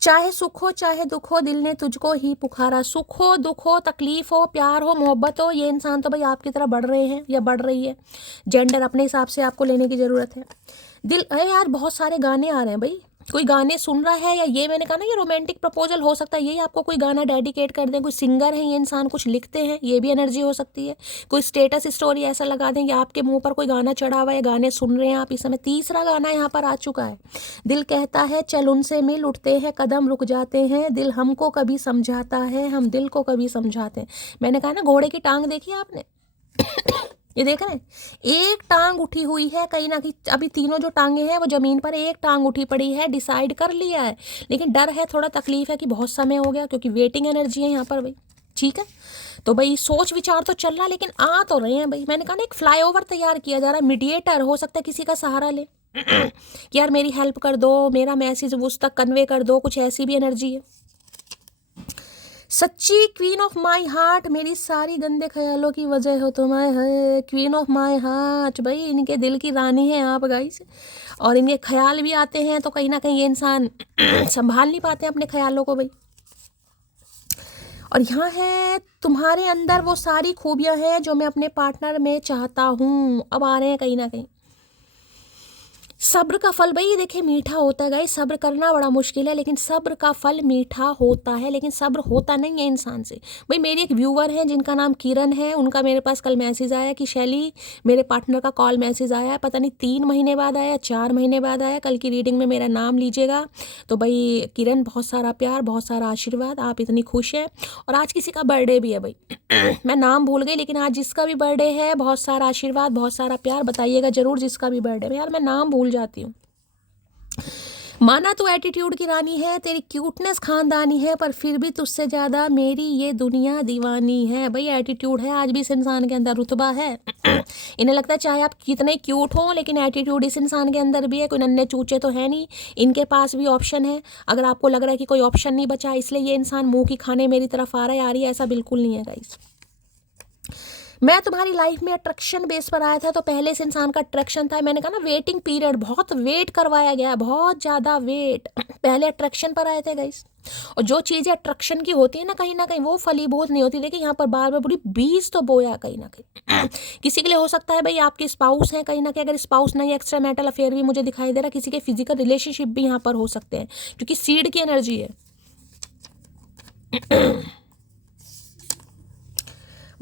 चाहे सुख हो चाहे दुख हो, दिल ने तुझको ही पुकारा, सुख हो दुख हो तकलीफ हो प्यार हो मोहब्बत हो, ये इंसान तो भाई आपकी तरह बढ़ रहे हैं या बढ़ रही है, जेंडर अपने हिसाब से आपको लेने की ज़रूरत है। दिल अरे यार बहुत सारे गाने आ रहे हैं भाई, कोई गाने सुन रहा है, या ये मैंने कहा ना ये रोमांटिक प्रपोजल हो सकता है, यही आपको कोई गाना डेडिकेट कर दें, कोई सिंगर है ये इंसान कुछ लिखते हैं, ये भी एनर्जी हो सकती है, कोई स्टेटस स्टोरी ऐसा लगा दें या आपके मुंह पर कोई गाना चढ़ा हुआ है, गाने सुन रहे हैं आप इस समय, तीसरा गाना यहाँ पर आ चुका है। दिल कहता है चल उनसे मिल, उठते हैं कदम रुक जाते हैं, दिल हमको कभी समझाता है हम दिल को कभी समझाते हैं। मैंने कहा ना घोड़े की टांग देखी आपने ये देख रहे हैं, एक टांग उठी हुई है कहीं ना कहीं, अभी तीनों जो टांगे हैं वो जमीन पर, एक टांग उठी पड़ी है, डिसाइड कर लिया है, लेकिन डर है, थोड़ा तकलीफ है कि बहुत समय हो गया, क्योंकि वेटिंग एनर्जी है यहाँ पर भाई, ठीक है। तो भाई सोच विचार तो चल रहा, लेकिन आ तो रहे हैं भाई, मैंने कहा ना एक फ्लाईओवर तैयार किया जा रहा है, मीडिएटर हो सकता है किसी का सहारा ले कि यार मेरी हेल्प कर दो, मेरा मैसेज उस तक कन्वे कर दो, कुछ ऐसी भी एनर्जी है। सच्ची क्वीन ऑफ माई हार्ट, मेरी सारी गंदे ख्यालों की वजह हो तुम, है क्वीन ऑफ माई हार्ट, भाई इनके दिल की रानी हैं आप गाइस, और इनके ख्याल भी आते हैं, तो कहीं ना कहीं ये इंसान संभाल नहीं पाते अपने ख्यालों को भाई। और यहाँ है तुम्हारे अंदर वो सारी खूबियाँ हैं जो मैं अपने पार्टनर में चाहता हूँ, अब आ रहे हैं कहीं ना कहीं। सब्र का फल भाई देखिए मीठा होता है गाइस, सब्र करना बड़ा मुश्किल है, लेकिन सब्र का फल मीठा होता है, लेकिन सब्र होता नहीं है इंसान से भाई। मेरी एक व्यूवर है जिनका नाम किरण है, उनका मेरे पास कल मैसेज आया कि शैली मेरे पार्टनर का कॉल मैसेज आया है, पता नहीं 3 महीने बाद आया 4 महीने बाद आया, कल की रीडिंग में मेरा नाम लीजिएगा। तो भाई किरण बहुत सारा प्यार बहुत सारा आशीर्वाद, आप इतनी खुश है, और आज किसी का बर्थडे भी है भाई मैं नाम भूल गई, लेकिन आज जिसका भी बर्थडे है बहुत सारा आशीर्वाद बहुत सारा प्यार, बताइएगा जरूर जिसका भी बर्थडे है, यार मैं नाम भूल जाती हूँ। माना तू एटीट्यूड की रानी है, तेरी क्यूटनेस खानदानी है, पर फिर भी तुझसे ज़्यादा मेरी ये दुनिया दीवानी है। भाई एटीट्यूड है आज भी इस इंसान के अंदर, रुतबा है इन्हें लगता है चाहे आप कितने क्यूट हों, लेकिन एटीट्यूड इस इंसान के अंदर भी है, कोई नन्हे चूचे तो है नहीं, इनके पास भी ऑप्शन है। अगर आपको लग रहा है कि कोई ऑप्शन नहीं बचा इसलिए ये इंसान मुँह की खाने मेरी तरफ आ रही है, ऐसा बिल्कुल नहीं है गाइस। मैं तुम्हारी लाइफ में अट्रैक्शन बेस पर आया था, तो पहले इस इंसान का अट्रैक्शन था, मैंने कहा ना वेटिंग पीरियड, बहुत वेट करवाया गया, बहुत ज़्यादा वेट, पहले अट्रैक्शन पर आए थे गाइस। और जो चीज़ें अट्रैक्शन की होती है ना कहीं वो फलीभूत नहीं होती। देखिए यहाँ पर बार बार पूरी बीज तो बोया कहीं ना कहीं किसी के लिए हो सकता है भाई आपके स्पाउस हैं, कहीं ना कहीं अगर स्पाउस नहीं एक्स्ट्रा मैरिटल अफेयर भी मुझे दिखाई दे रहा, किसी के फिजिकल रिलेशनशिप भी यहाँ पर हो सकते हैं, क्योंकि सीड की एनर्जी है।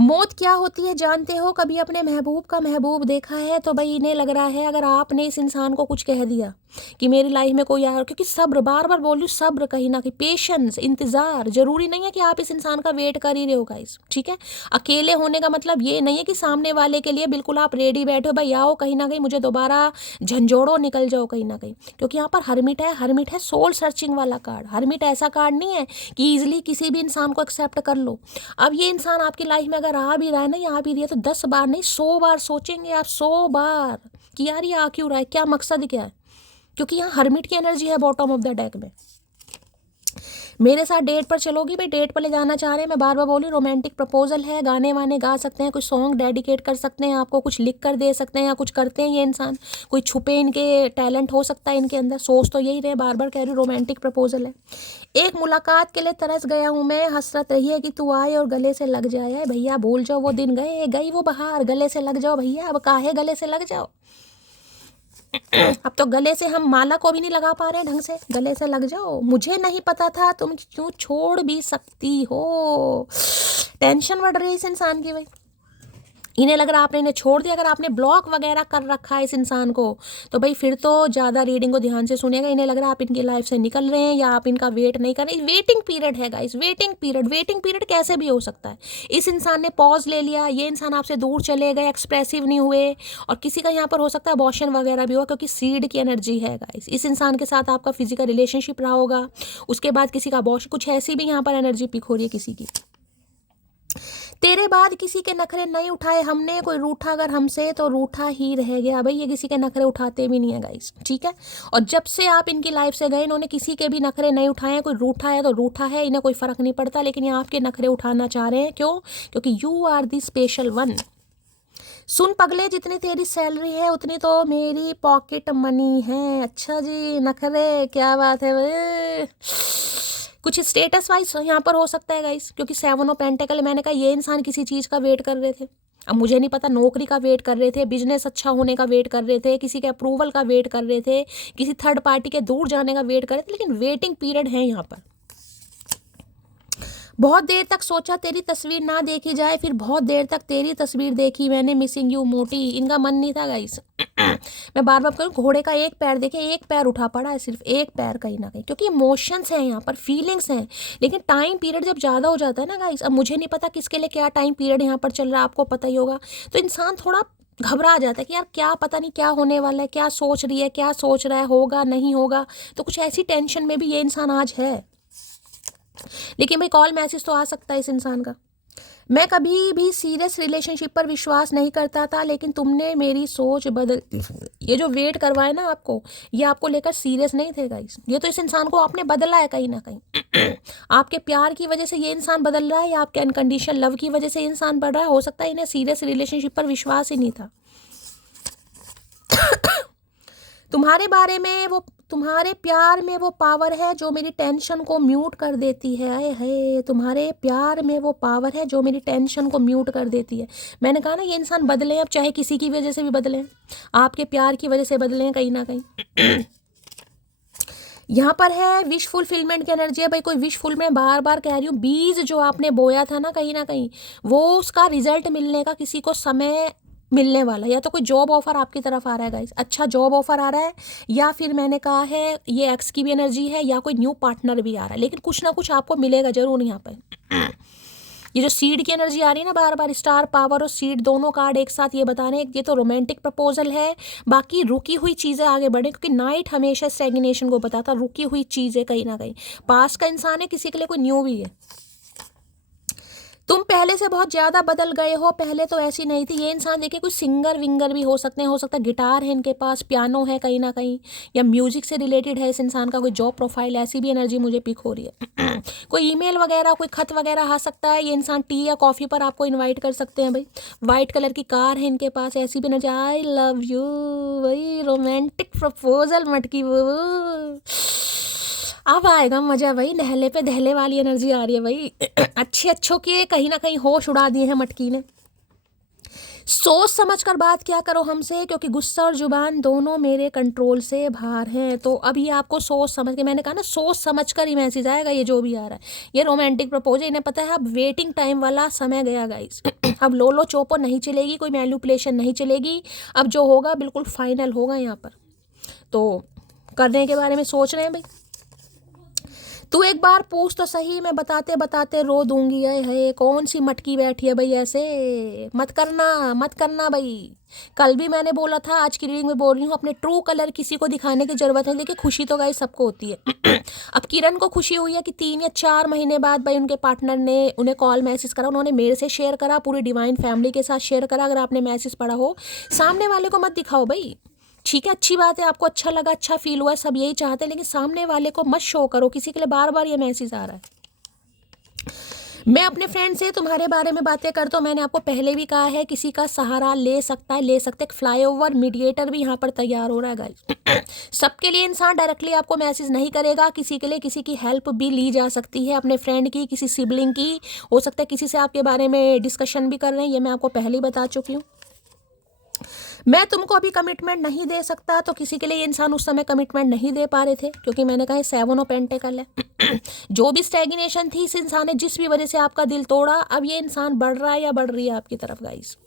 मौत क्या होती है जानते हो? कभी अपने महबूब का महबूब देखा है? तो भाई इन्हें लग रहा है अगर आपने इस इंसान को कुछ कह दिया कि मेरी लाइफ में कोई आया, क्योंकि सब्र, बार बार बोल रही हूँ, सब्र कहीं ना कहीं, पेशेंस, इंतजार, जरूरी नहीं है कि आप इस इंसान का वेट कर ही रहे हो गाइस, ठीक है। अकेले होने का मतलब ये नहीं है कि सामने वाले के लिए बिल्कुल आप रेडी बैठे हो, भाई आओ कहीं ना कहीं मुझे दोबारा झंझोड़ो, निकल जाओ कहीं ना कहीं, क्योंकि यहाँ पर हरमिट है। हरमिट है सोल सर्चिंग वाला कार्ड। हरमिट ऐसा कार्ड नहीं है कि ईजिली किसी भी इंसान को एक्सेप्ट कर लो। अब ये इंसान आपकी लाइफ में अगर आ भी रहा है ना, या आ भी रही है, तो 10 बार नहीं 100 बार सोचेंगे आप, 100 बार कि यार ये आ क्यों रहा है, क्या मकसद क्या है, क्योंकि यहाँ हरमिट की एनर्जी है बॉटम ऑफ द डेक में। मेरे साथ डेट पर चलोगी? भाई डेट पर ले जाना चाह रहे हैं, मैं बार बार बोली, रोमांटिक प्रपोजल है, गाने वाने गा सकते हैं, कुछ सॉन्ग डेडिकेट कर सकते हैं आपको, कुछ लिख कर दे सकते हैं, या कुछ करते हैं ये इंसान, कोई छुपे इनके टैलेंट हो सकता है इनके अंदर, सोच तो यही रहे, बार बार कह रही रोमांटिक प्रपोजल है। एक मुलाकात के लिए तरस गया हूँ मैं, हसरत रही है कि तू आए और गले से लग जाए। भैया भूल जाओ वो दिन, गए गई वो बहार, गले से लग जाओ भैया, अब काहे गले से लग जाओ। अब तो गले से हम माला को भी नहीं लगा पा रहे ढंग से, गले से लग जाओ। मुझे नहीं पता था तुम क्यों छोड़ भी सकती हो। टेंशन बढ़ रही है इस इंसान की भाई, इन्हें लग रहा है आपने इन्हें छोड़ दिया। अगर आपने ब्लॉक वगैरह कर रखा है इस इंसान को, तो भाई फिर तो ज़्यादा रीडिंग को ध्यान से सुनिएगा। इन्हें लग रहा है आप इनकी लाइफ से निकल रहे हैं, या आप इनका वेट नहीं कर रहे। वेटिंग पीरियड है guys, waiting period. Waiting period कैसे भी हो सकता है। इस इंसान ने पॉज ले लिया, ये इंसान आपसे दूर चले गए, एक्सप्रेसिव नहीं हुए, और किसी का यहाँ पर हो सकता है अबॉर्शन वगैरह भी हुआ, क्योंकि सीड की एनर्जी है गाइस। इस इंसान के साथ आपका फिजिकल रिलेशनशिप रहा होगा, उसके बाद किसी का अबॉर्शन, कुछ ऐसी भी यहाँ पर एनर्जी पिक हो रही है किसी की। तेरे बाद किसी के नखरे नहीं उठाए हमने, कोई रूठा अगर हमसे तो रूठा ही रह गया। भाई ये किसी के नखरे उठाते भी नहीं है गाइस, ठीक है। और जब से आप इनकी लाइफ से गए, इन्होंने किसी के भी नखरे नहीं उठाए हैं। कोई रूठा है तो रूठा है, इन्हें कोई फर्क नहीं पड़ता, लेकिन ये आपके नखरे उठाना चाह रहे हैं। क्यों? क्योंकि you are the special one. सुन पगले, जितनी तेरी सैलरी है उतनी तो मेरी पॉकेट मनी है। अच्छा जी, नखरे, क्या बात है भाई। कुछ स्टेटस वाइज यहाँ पर हो सकता है गाइस, क्योंकि 7 ऑफ पेंटिकल, मैंने कहा ये इंसान किसी चीज़ का वेट कर रहे थे। अब मुझे नहीं पता, नौकरी का वेट कर रहे थे, बिजनेस अच्छा होने का वेट कर रहे थे, किसी के अप्रूवल का वेट कर रहे थे, किसी थर्ड पार्टी के दूर जाने का वेट कर रहे थे, लेकिन वेटिंग पीरियड है यहाँ पर। बहुत देर तक सोचा तेरी तस्वीर ना देखी जाए, फिर बहुत देर तक तेरी तस्वीर देखी मैंने, मिसिंग यू मोटी। इनका मन नहीं था गाइस। मैं बार बार करूँ, घोड़े का एक पैर देखे, एक पैर उठा पड़ा है, सिर्फ एक पैर कहीं ना कहीं, क्योंकि इमोशंस हैं यहाँ पर, फीलिंग्स हैं। लेकिन टाइम पीरियड जब ज़्यादा हो जाता है ना गाइस, अब मुझे नहीं पता किसके लिए क्या टाइम पीरियड यहाँ पर चल रहा है, आपको पता ही होगा, तो इंसान थोड़ा घबरा जाता है कि यार क्या पता नहीं क्या होने वाला है, क्या सोच रही है, क्या सोच रहा है, होगा नहीं होगा। तो कुछ ऐसी टेंशन में भी ये इंसान आज है। लेकिन भाई कॉल मैसेज तो आ सकता है इस इंसान का। मैं कभी भी सीरियस रिलेशनशिप पर विश्वास नहीं करता था, लेकिन तुमने मेरी सोच बदल। ये जो वेट करवाए ना आपको, ये आपको लेकर सीरियस नहीं थे गाइस, ये तो इस इंसान को आपने बदला है कहीं ना कहीं। आपके प्यार की वजह से ये इंसान बदल रहा है, या आपके अनकंडीशनल लव की वजह से इंसान बढ़ रहा है। हो सकता है इन्हें सीरियस रिलेशनशिप पर विश्वास ही नहीं था। तुम्हारे बारे में वो, तुम्हारे प्यार में वो पावर है जो मेरी टेंशन को म्यूट कर देती है। आए है, तुम्हारे प्यार में वो पावर है जो मेरी टेंशन को म्यूट कर देती है। मैंने कहा ना ये इंसान बदले, अब चाहे किसी की वजह से भी बदले, आपके प्यार की वजह से बदले कहीं ना कहीं। यहाँ पर है विश फुलफिलमेंट की एनर्जी है। भाई कोई विश फुल, मैं बार बार कह रही हूँ, बीज जो आपने बोया था ना कहीं वो उसका रिजल्ट मिलने का किसी को समय मिलने वाला। या तो कोई जॉब ऑफर आपकी तरफ आ रहा है गाइस, अच्छा जॉब ऑफर आ रहा है, या फिर मैंने कहा है ये एक्स की भी एनर्जी है, या कोई न्यू पार्टनर भी आ रहा है, लेकिन कुछ ना कुछ आपको मिलेगा जरूर यहाँ पर। ये जो सीड की एनर्जी आ रही है ना, बार बार स्टार पावर और सीड दोनों कार्ड एक साथ ये बता रहे हैं, ये तो रोमांटिक प्रपोजल है। बाकी रुकी हुई चीज़ें आगे बढ़े, क्योंकि नाइट हमेशा स्टैग्नेशन को बताता, रुकी हुई चीज़ें कहीं ना कहीं। पास का इंसान है, किसी के लिए कोई न्यू भी है। तुम पहले से बहुत ज़्यादा बदल गए हो, पहले तो ऐसी नहीं थी। ये इंसान देखिए कोई सिंगर विंगर भी हो सकते हैं, हो सकता है गिटार है इनके पास, पियानो है कहीं ना कहीं, या म्यूजिक से रिलेटेड है इस इंसान का कोई जॉब प्रोफाइल, ऐसी भी एनर्जी मुझे पिक हो रही है। कोई ईमेल वगैरह, कोई खत वगैरह आ सकता है। ये इंसान टी या कॉफ़ी पर आपको इन्वाइट कर सकते हैं भाई। वाइट कलर की कार है इनके पास, ऐसी भी एनर्जी। आई लव यू भाई, रोमांटिक प्रपोजल मटकी वो। अब आएगा मजा भाई, नहले पे दहले वाली एनर्जी आ रही है भाई। अच्छे अच्छों के कहीं ना कहीं होश उड़ा दिए हैं मटकी ने। सोच समझ कर बात क्या करो हमसे, क्योंकि गुस्सा और जुबान दोनों मेरे कंट्रोल से बाहर हैं। तो अभी आपको सोच समझ के, मैंने कहा ना सोच समझ कर ही मैसेज आएगा, ये जो भी आ रहा है ये रोमांटिक प्रपोज है। इन्हें पता है अब वेटिंग टाइम वाला समय गया गाइस। अब लोलो चोपो नहीं चलेगी, कोई मैनिपुलेशन नहीं चलेगी। अब जो होगा बिल्कुल फाइनल होगा यहाँ पर। तो करने के बारे में सोच रहे हैं भाई। तू एक बार पूछ तो सही, मैं बताते बताते रो दूंगी। है कौन सी मटकी बैठी है भाई, ऐसे मत करना मत करना भाई। कल भी मैंने बोला था, आज की रीडिंग में बोल रही हूँ, अपने ट्रू कलर किसी को दिखाने की जरूरत है। देखिए खुशी तो गाइस सबको होती है। अब किरण को खुशी हुई है कि 3 या 4 महीने बाद भाई उनके पार्टनर ने उन्हें कॉल मैसेज करा, उन्होंने मेरे से शेयर करा, पूरी डिवाइन फैमिली के साथ शेयर करा। अगर आपने मैसेज पढ़ा हो, सामने वाले को मत दिखाओ भाई। ठीक है, अच्छी बात है, आपको अच्छा लगा, अच्छा फील हुआ, सब यही चाहते हैं, लेकिन सामने वाले को मत शो करो। किसी के लिए बार बार ये मैसेज आ रहा है। मैं अपने फ्रेंड से तुम्हारे बारे में बातें करता हूँ, मैंने आपको पहले भी कहा है, किसी का सहारा ले सकता है, ले सकते। एक फ्लाईओवर मीडिएटर भी यहाँ पर तैयार हो रहा है गाइस। सबके लिए इंसान डायरेक्टली आपको मैसेज नहीं करेगा, किसी के लिए किसी की हेल्प भी ली जा सकती है, अपने फ्रेंड की, किसी सिबलिंग की, हो सकता है किसी से आपके बारे में डिस्कशन भी कर रहे हैं। ये मैं आपको पहले ही बता चुकी हूँ। मैं तुमको अभी कमिटमेंट नहीं दे सकता, तो किसी के लिए ये इंसान उस समय कमिटमेंट नहीं दे पा रहे थे, क्योंकि मैंने कहा 7 ऑफ पेंटिकल है। जो भी स्टैग्नेशन थी, इस इंसान ने जिस भी वजह से आपका दिल तोड़ा, अब ये इंसान बढ़ रहा है या बढ़ रही है आपकी तरफ गाइस।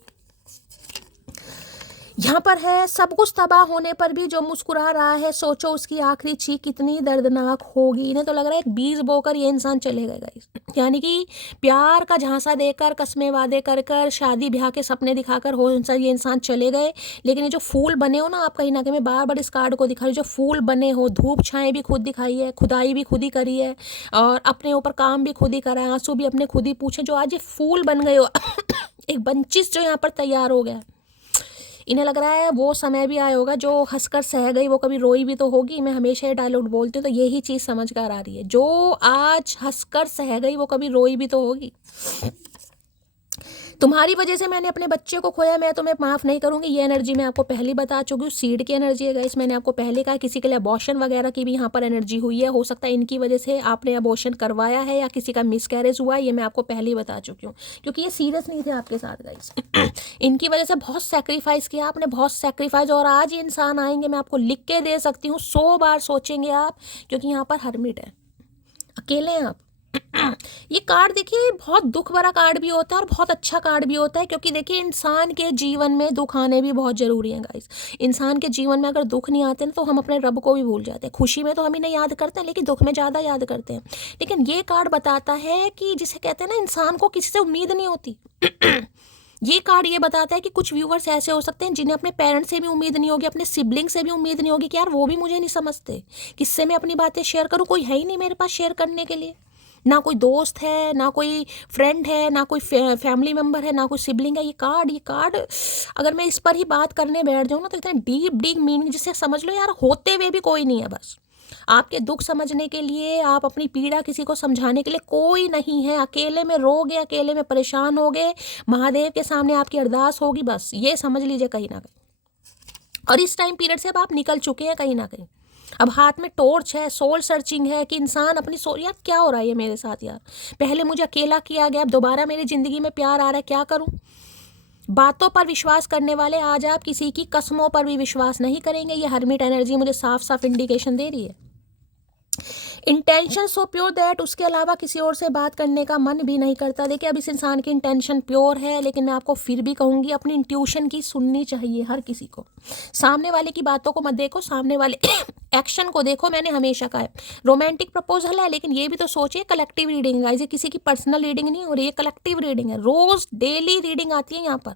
यहाँ पर है, सब कुछ तबाह होने पर भी जो मुस्कुरा रहा है, सोचो उसकी आखिरी चीख कितनी दर्दनाक होगी। इन्हें तो लग रहा है एक बीज बोकर ये इंसान चले गए गाइस। यानी कि प्यार का झांसा देकर, कस्में वादे कर कर, शादी ब्याह के सपने दिखाकर हो ये इंसान चले गए। लेकिन ये जो फूल बने हो ना, आप कहीं ना कहीं, मैं बार बार इस कार्ड को दिखा रही हूँ, जो फूल बने हो, धूप छाएं भी खुद दिखाई है, खुदाई भी खुद ही करी है, और अपने ऊपर काम भी खुद ही करा है, आंसू भी अपने खुद ही पूछे, जो आज ये फूल बन गए हो। एक बंचिस जो यहाँ पर तैयार हो गया। इन्हें लग रहा है वो समय भी आया होगा, जो हंसकर सह गई वो कभी रोई भी तो होगी। मैं हमेशा ये डायलॉग बोलती हूँ, तो यही चीज़ समझ कर आ रही है, जो आज हंसकर सह गई वो कभी रोई भी तो होगी। तुम्हारी वजह से मैंने अपने बच्चे को खोया, मैं तुम्हें माफ़ नहीं करूंगी। ये एनर्जी मैं आपको पहले बता चुकी हूँ, सीड की एनर्जी है गाइस। मैंने आपको पहले कहा, किसी के लिए अबॉर्शन वगैरह की भी यहाँ पर एनर्जी हुई है। हो सकता है इनकी वजह से आपने अबॉर्शन करवाया है, या किसी का मिसकैरेज हुआ है, ये मैं आपको पहले ही बता चुकी हूँ, क्योंकि ये सीरियस नहीं थे आपके साथ गाइस। इनकी वजह से बहुत सेक्रीफाइस किया आपने, बहुत सेक्रीफाइस। और आज ये इंसान आएंगे, मैं आपको लिख के दे सकती हूँ, 100 बार सोचेंगे आप, क्योंकि यहाँ पर हर्मिट है, अकेले हैं आप। ये कार्ड देखिए, बहुत दुख भरा कार्ड भी होता है और बहुत अच्छा कार्ड भी होता है, क्योंकि देखिए इंसान के जीवन में दुख आने भी बहुत जरूरी है गाइस। इंसान के जीवन में अगर दुख नहीं आते ना, तो हम अपने रब को भी भूल जाते हैं। खुशी में तो हम इन्हें याद करते हैं, लेकिन दुख में ज़्यादा याद करते हैं। लेकिन ये कार्ड बताता है कि जिसे कहते हैं ना, इंसान को किसी से उम्मीद नहीं होती। ये कार्ड ये बताता है कि कुछ व्यूवर्स ऐसे हो सकते हैं जिन्हें अपने पेरेंट्स से भी उम्मीद नहीं होगी, अपने सिबलिंग से भी उम्मीद नहीं होगी, कि यार वो भी मुझे नहीं समझते, किससे मैं अपनी बातें शेयर करूँ, कोई है ही नहीं मेरे पास शेयर करने के लिए। ना कोई दोस्त है, ना कोई फ्रेंड है, ना कोई फैमिली मेम्बर है, ना कोई सिबलिंग है। ये कार्ड अगर मैं इस पर ही बात करने बैठ जाऊँ ना, तो इतना डीप डीप मीनिंग, जिसे समझ लो यार होते हुए भी कोई नहीं है, बस आपके दुख समझने के लिए, आप अपनी पीड़ा किसी को समझाने के लिए कोई नहीं है। अकेले में रोगे, अकेले में परेशान होगे, महादेव के सामने आपकी अरदास होगी, बस ये समझ लीजिए कहीं ना कहीं। और इस टाइम पीरियड से अब आप निकल चुके हैं कहीं ना कहीं। अब हाथ में टॉर्च है, सोल सर्चिंग है, कि इंसान अपनी सोल, यार क्या हो रहा है ये मेरे साथ, यार पहले मुझे अकेला किया गया, अब दोबारा मेरी ज़िंदगी में प्यार आ रहा है, क्या करूं। बातों पर विश्वास करने वाले आज आप किसी की कसमों पर भी विश्वास नहीं करेंगे। ये हर्मिट एनर्जी मुझे साफ साफ इंडिकेशन दे रही है। इंटेंशन सो प्योर दैट उसके अलावा किसी और से बात करने का मन भी नहीं करता। देखिए अब इस इंसान की इंटेंशन प्योर है, लेकिन मैं आपको फिर भी कहूँगी, अपनी इंट्यूशन की सुननी चाहिए हर किसी को। सामने वाले की बातों को मत देखो, सामने वाले एक्शन को देखो। मैंने हमेशा कहा है, रोमांटिक प्रपोजल है, लेकिन ये भी तो सोचिए कलेक्टिव रीडिंग है, ये किसी की पर्सनल रीडिंग नहीं हो रही है, कलेक्टिव रीडिंग है। रोज डेली रीडिंग आती है यहाँ पर।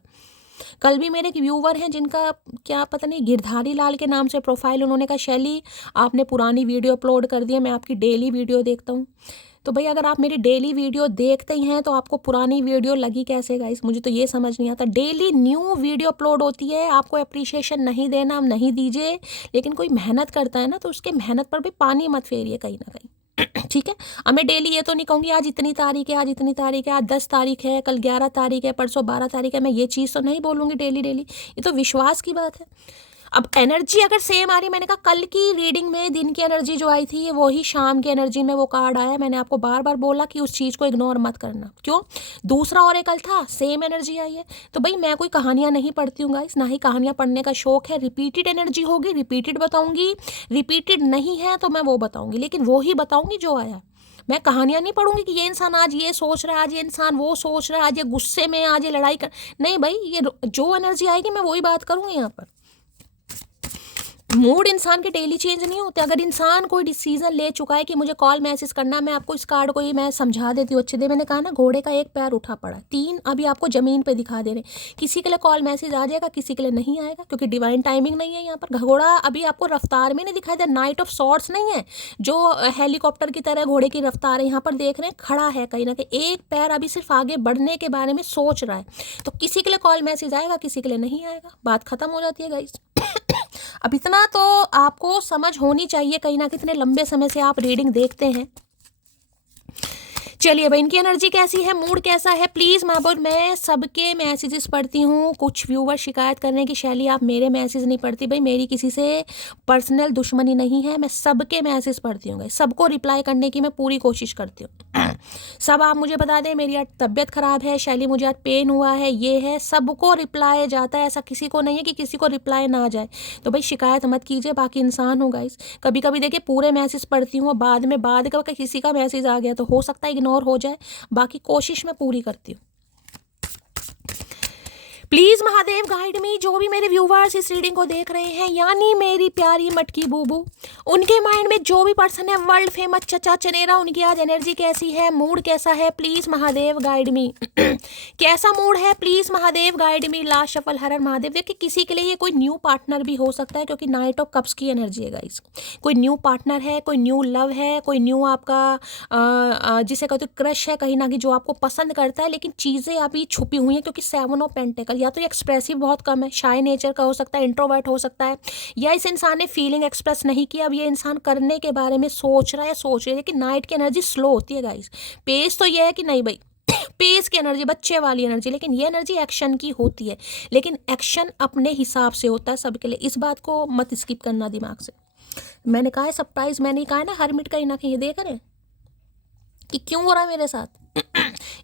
कल भी मेरे एक व्यूवर हैं जिनका क्या पता नहीं, गिरधारी लाल के नाम से प्रोफाइल, उन्होंने कहा शैली आपने पुरानी वीडियो अपलोड कर दी है, मैं आपकी डेली वीडियो देखता हूँ। तो भाई अगर आप मेरी डेली वीडियो देखते ही हैं, तो आपको पुरानी वीडियो लगी कैसे गाइस, मुझे तो ये समझ नहीं आता। डेली न्यू वीडियो अपलोड होती है, आपको अप्रिशिएशन नहीं देना, हम नहीं दीजिए, लेकिन कोई मेहनत करता है ना, तो उसके मेहनत पर भी पानी मत फेरिए कहीं ना कहीं। ठीक है, अब मैं डेली ये तो नहीं कहूँगी आज इतनी तारीख है, आज इतनी तारीख है, आज 10 तारीख है, कल 11 तारीख है, परसों 12 तारीख है, मैं ये चीज़ तो नहीं बोलूँगी डेली डेली। ये तो विश्वास की बात है। अब एनर्जी अगर सेम आ रही, मैंने कहा कल की रीडिंग में दिन की एनर्जी जो आई थी वो ही शाम की एनर्जी में वो कार्ड आया। मैंने आपको बार बार बोला कि उस चीज़ को इग्नोर मत करना। क्यों? दूसरा ओरेकल था, सेम एनर्जी आई है। तो भाई मैं कोई कहानियाँ नहीं पढ़ती हूँ गाइस, ना ही कहानियाँ पढ़ने का शौक है। रिपीटेड एनर्जी होगी, रिपीटेड बताऊँगी, रिपीटेड नहीं है तो मैं वो बताऊँगी, लेकिन वो ही बताऊँगी जो आया। मैं कहानियाँ नहीं पढ़ूंगी कि ये इंसान आज ये सोच रहा है, आज ये इंसान वो सोच रहा है, आज ये गुस्से में, आज ये लड़ाई कर, नहीं भाई, ये जो एनर्जी आएगी मैं वही बात करूँगी यहाँ पर। मूड इंसान के डेली चेंज नहीं होते। अगर इंसान कोई डिसीजन ले चुका है कि मुझे कॉल मैसेज करना है, मैं आपको इस कार्ड को ही मैं समझा देती हूँ अच्छे से। मैंने कहा ना, घोड़े का एक पैर उठा पड़ा, 3 अभी आपको जमीन पे दिखा दे रहे। किसी के लिए कॉल मैसेज आ जाएगा, किसी के लिए नहीं आएगा, क्योंकि डिवाइन टाइमिंग नहीं है यहाँ पर। घोड़ा अभी आपको रफ्तार में नहीं दिखाई दे, नाइट ऑफ सॉर्ट्स नहीं है जो हेलीकॉप्टर की तरह घोड़े की रफ्तार है। यहाँ पर देख रहे हैं खड़ा है कहीं ना कहीं, एक पैर अभी सिर्फ आगे बढ़ने के बारे में सोच रहा है। तो किसी के लिए कॉल मैसेज आएगा, किसी के लिए नहीं आएगा, बात खत्म हो जाती है गाइस। अब इतना तो आपको समझ होनी चाहिए कहीं ना कितने लंबे समय से आप रीडिंग देखते हैं। चलिए भाई, इनकी एनर्जी कैसी है, मूड कैसा है, प्लीज़ मैं सबके मैसेजेस पढ़ती हूँ। कुछ व्यूवर शिकायत करने की, शैली आप मेरे मैसेज नहीं पढ़ती। भाई मेरी किसी से पर्सनल दुश्मनी नहीं है, मैं सबके मैसेज पढ़ती हूँ, सबको रिप्लाई करने की मैं पूरी कोशिश करती हूँ। सब आप मुझे बता दें, मेरी आज तबीयत ख़राब है, शैली मुझे आज पेन हुआ है, ये है, सबको रिप्लाई जाता है। ऐसा किसी को नहीं है कि किसी को रिप्लाई ना जाए। तो भाई शिकायत मत कीजिए, बाकी इंसान हो गाइस। कभी कभी देखिए पूरे मैसेज पढ़ती हूँ, बाद का किसी का मैसेज आ गया तो हो सकता है इग्नोर हो जाए, बाकी कोशिश मैं पूरी करती हूँ। प्लीज़ महादेव गाइड मी, जो भी मेरे व्यूवर्स इस रीडिंग को देख रहे हैं, यानी मेरी प्यारी मटकी बूबू, उनके माइंड में जो भी पर्सन है वर्ल्ड फेमस चचा चनेरा, उनकी आज एनर्जी कैसी है, मूड कैसा है, प्लीज़ महादेव गाइड मी। कैसा मूड है, please Mahadev guide me. Last shuffle, हर हर महादेव। देखिए किसी के लिए ये कोई न्यू पार्टनर भी हो सकता है, क्योंकि नाइट ऑफ कप्स की एनर्जी है गाइस। कोई न्यू पार्टनर है, कोई न्यू लव है, कोई न्यू आपका जिसे कहते हो क्रश है कहीं ना कहीं, जो आपको पसंद करता है, लेकिन चीज़ें अभी छुपी हुई हैं, क्योंकि 7 ऑफ पेंटिकल, या तो ये एक्सप्रेसिव बहुत कम है, शाय नेचर का हो सकता है, इंट्रोवर्ट हो सकता है, या इस इंसान ने फीलिंग एक्सप्रेस नहीं किया, अब ये इंसान करने के बारे में सोच रहा है, लेकिन नाइट की एनर्जी स्लो होती है गाइस। पेस तो ये है कि नहीं भाई, पेस की एनर्जी, बच्चे वाली एनर्जी, लेकिन ये एनर्जी एक्शन की होती है, लेकिन एक्शन अपने हिसाब से होता है सबके लिए। इस बात को मत स्किप करना दिमाग से। मैंने कहा है सरप्राइज, मैंने कहा है ना हरमिट कहीं ना कहीं देख रहे कि क्यों हो रहा है मेरे साथ।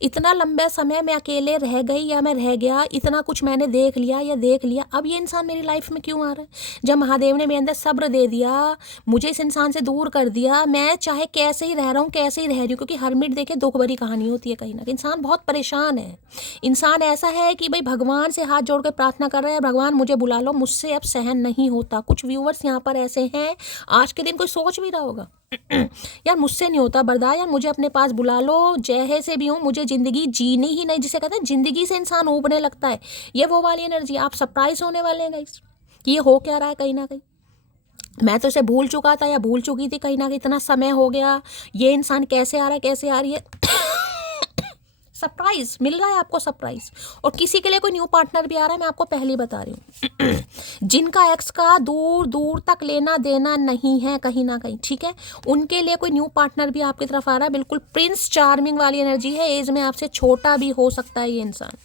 इतना लंबा समय मैं अकेले रह गई या मैं रह गया, इतना कुछ मैंने देख लिया या देख लिया, अब ये इंसान मेरी लाइफ में क्यों आ रहा है? जब महादेव ने मेरे अंदर सब्र दे दिया, मुझे इस इंसान से दूर कर दिया, मैं चाहे कैसे ही रह रहा हूँ, कैसे ही रह रही हूँ, क्योंकि हरमिट देखे दुख भरी कहानी होती है कहीं ना कहीं। इंसान बहुत परेशान है, इंसान ऐसा है कि भाई भगवान से हाथ जोड़ कर प्रार्थना कर रहा है, भगवान मुझे बुला लो, मुझसे अब सहन नहीं होता। कुछ व्यूवर्स यहाँ पर ऐसे हैं, आज के दिन कोई सोच भी रहा होगा यार मुझसे नहीं होता बर्दाश्त, यार मुझे अपने पास बुला लो, जैसे से भी हूँ, मुझे ज़िंदगी जीनी ही नहीं। जिसे कहते हैं ज़िंदगी से इंसान ऊबने लगता है, ये वो वाली एनर्जी। आप सरप्राइज होने वाले हैं गाइस कि ये हो क्या रहा है कहीं ना कहीं। मैं तो इसे भूल चुका था या भूल चुकी थी कहीं ना कहीं, इतना समय हो गया, ये इंसान कैसे आ रहा है, कैसे आ रही है। सरप्राइज मिल रहा है आपको, सरप्राइज। और किसी के लिए कोई न्यू पार्टनर भी आ रहा है, मैं आपको पहले बता रही हूँ। जिनका एक्स का दूर दूर तक लेना देना नहीं है कहीं ना कहीं, ठीक है, उनके लिए कोई न्यू पार्टनर भी आपकी तरफ आ रहा है। बिल्कुल प्रिंस चार्मिंग वाली एनर्जी है। एज में आपसे छोटा भी हो सकता है ये इंसान,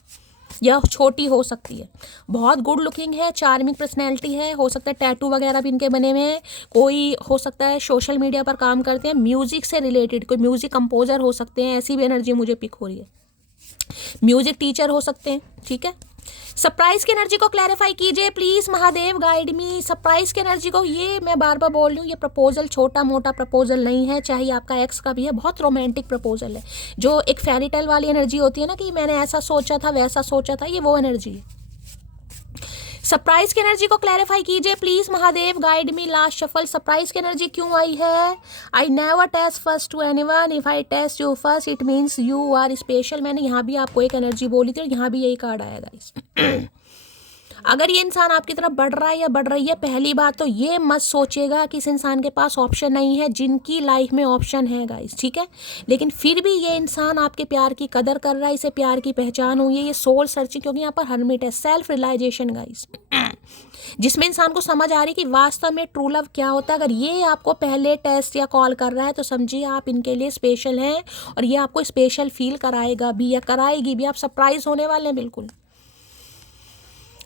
या छोटी हो सकती है। बहुत गुड लुकिंग है, चार्मिंग पर्सनैलिटी है, हो सकता है टैटू वगैरह भी इनके बने हुए हैं। कोई हो सकता है सोशल मीडिया पर काम करते हैं, म्यूजिक से रिलेटेड, कोई म्यूजिक कंपोजर हो सकते हैं, ऐसी भी एनर्जी मुझे पिक हो रही है। म्यूजिक टीचर हो सकते हैं, ठीक है। सरप्राइज की एनर्जी को क्लैरिफाई कीजिए please Mahadev guide me. Surprise की एनर्जी को, ये मैं बार बार बोल रही हूँ, ये प्रपोजल छोटा मोटा प्रपोजल नहीं है, चाहे आपका एक्स का भी है, बहुत रोमांटिक प्रपोजल है। जो एक फेरी टेल वाली एनर्जी होती है ना कि मैंने ऐसा सोचा था वैसा सोचा था, ये वो एनर्जी है। सरप्राइज की एनर्जी को क्लैरिफाई कीजिए please Mahadev guide me. Last shuffle, surprise की एनर्जी क्यों आई है? I never text first to anyone, if I text you first it means you are special. मैंने यहाँ भी आपको एक एनर्जी बोली थी और यहाँ भी यही कार्ड आया गाइस। अगर ये इंसान आपकी तरफ बढ़ रहा है या बढ़ रही है, पहली बात तो ये मत सोचेगा कि इस इंसान के पास ऑप्शन नहीं है, जिनकी लाइफ में ऑप्शन है गाइस, ठीक है। लेकिन फिर भी ये इंसान आपके प्यार की कदर कर रहा है, इसे प्यार की पहचान हुई है, ये सोल सर्चिंग, क्योंकि यहाँ पर हर्मिट है, सेल्फ रियलाइजेशन गाइस, जिसमें इंसान को समझ आ रही कि वास्तव में ट्रू लव क्या होता है। अगर ये आपको पहले टेस्ट या कॉल कर रहा है तो समझिए आप इनके लिए स्पेशल हैं, और ये आपको स्पेशल फील कराएगा भी या कराएगी भी। आप सरप्राइज होने वाले हैं बिल्कुल।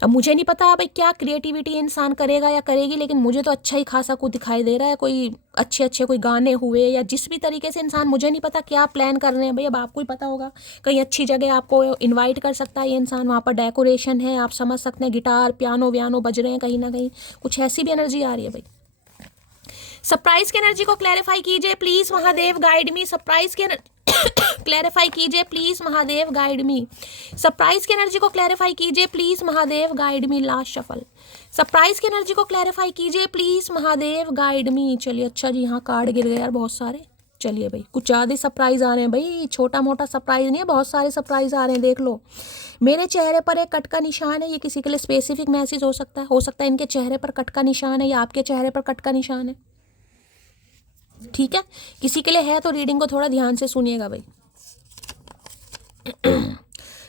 अब मुझे नहीं पता भाई क्या क्रिएटिविटी इंसान करेगा या करेगी, लेकिन मुझे तो अच्छा ही खासा कुछ दिखाई दे रहा है। कोई अच्छे अच्छे कोई गाने हुए या जिस भी तरीके से इंसान, मुझे नहीं पता क्या प्लान कर रहे हैं भाई, अब आपको ही पता होगा। कहीं अच्छी जगह आपको इनवाइट कर सकता है ये इंसान, वहाँ पर डेकोरेशन है, आप समझ सकते हैं, गिटार पियानो व्यानो बज रहे हैं, कहीं ना कहीं कुछ ऐसी भी एनर्जी आ रही है भाई। सरप्राइज की एनर्जी को क्लैरिफाई कीजिए please Mahadev, guide me. Surprise की क्लैरिफाई कीजिए please Mahadev, guide me. Surprise की एनर्जी को क्लैरिफाई कीजिए please Mahadev, guide me. Last shuffle. Surprise की एनर्जी को क्लैरिफाई कीजिए प्लीज महादेव, गाइड मी। चलिए अच्छा जी, यहाँ कार्ड गिर गए यार बहुत सारे। चलिए भाई, कुछ ज़्यादा सरप्राइज आ रहे हैं भाई, छोटा मोटा सरप्राइज नहीं है, बहुत सारे सरप्राइज आ रहे हैं। देख लो, मेरे चेहरे पर एक कट का निशान है, ये किसी के लिए स्पेसिफिक मैसेज हो सकता है इनके चेहरे पर कट का निशान है या आपके चेहरे पर कट का निशान है। ठीक है, किसी के लिए है तो रीडिंग को थोड़ा ध्यान से सुनिएगा भाई।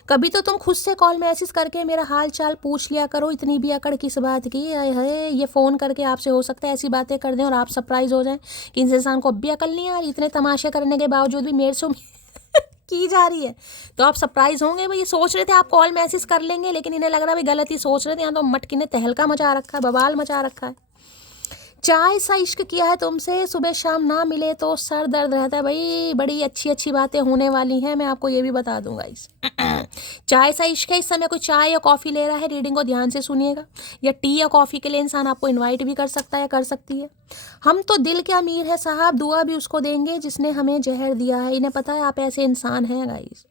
कभी तो तुम खुद से कॉल मैसेज करके मेरा हाल चाल पूछ लिया करो, इतनी भी अकड़ किस बात की है। ये फ़ोन करके आपसे हो सकता है ऐसी बातें कर दें और आप सरप्राइज हो जाएं कि इस इंसान को अब भी अकल नहीं आ रही, इतने तमाशे करने के बावजूद भी मेरे से की जा रही है, तो आप सरप्राइज होंगे भाई। ये सोच रहे थे आप कॉल मैसेज कर लेंगे, लेकिन इन्हें लग रहा है भाई गलत ही सोच रहे थे, यहाँ तो मटकी ने तहलका मचा रखा है, बवाल मचा रखा है। चाय सा इश्क किया है तुमसे, सुबह शाम ना मिले तो सर दर्द रहता है भाई। बड़ी अच्छी अच्छी बातें होने वाली हैं, मैं आपको ये भी बता दूंगा। इस चाय सा इश्क है, इस समय कोई चाय या कॉफ़ी ले रहा है, रीडिंग को ध्यान से सुनिएगा। या टी या कॉफ़ी के लिए इंसान आपको इनवाइट भी कर सकता है या कर सकती है। हम तो दिल के अमीर है साहब, दुआ भी उसको देंगे जिसने हमें जहर दिया है। इन्हें पता है आप ऐसे इंसान हैं गाइस।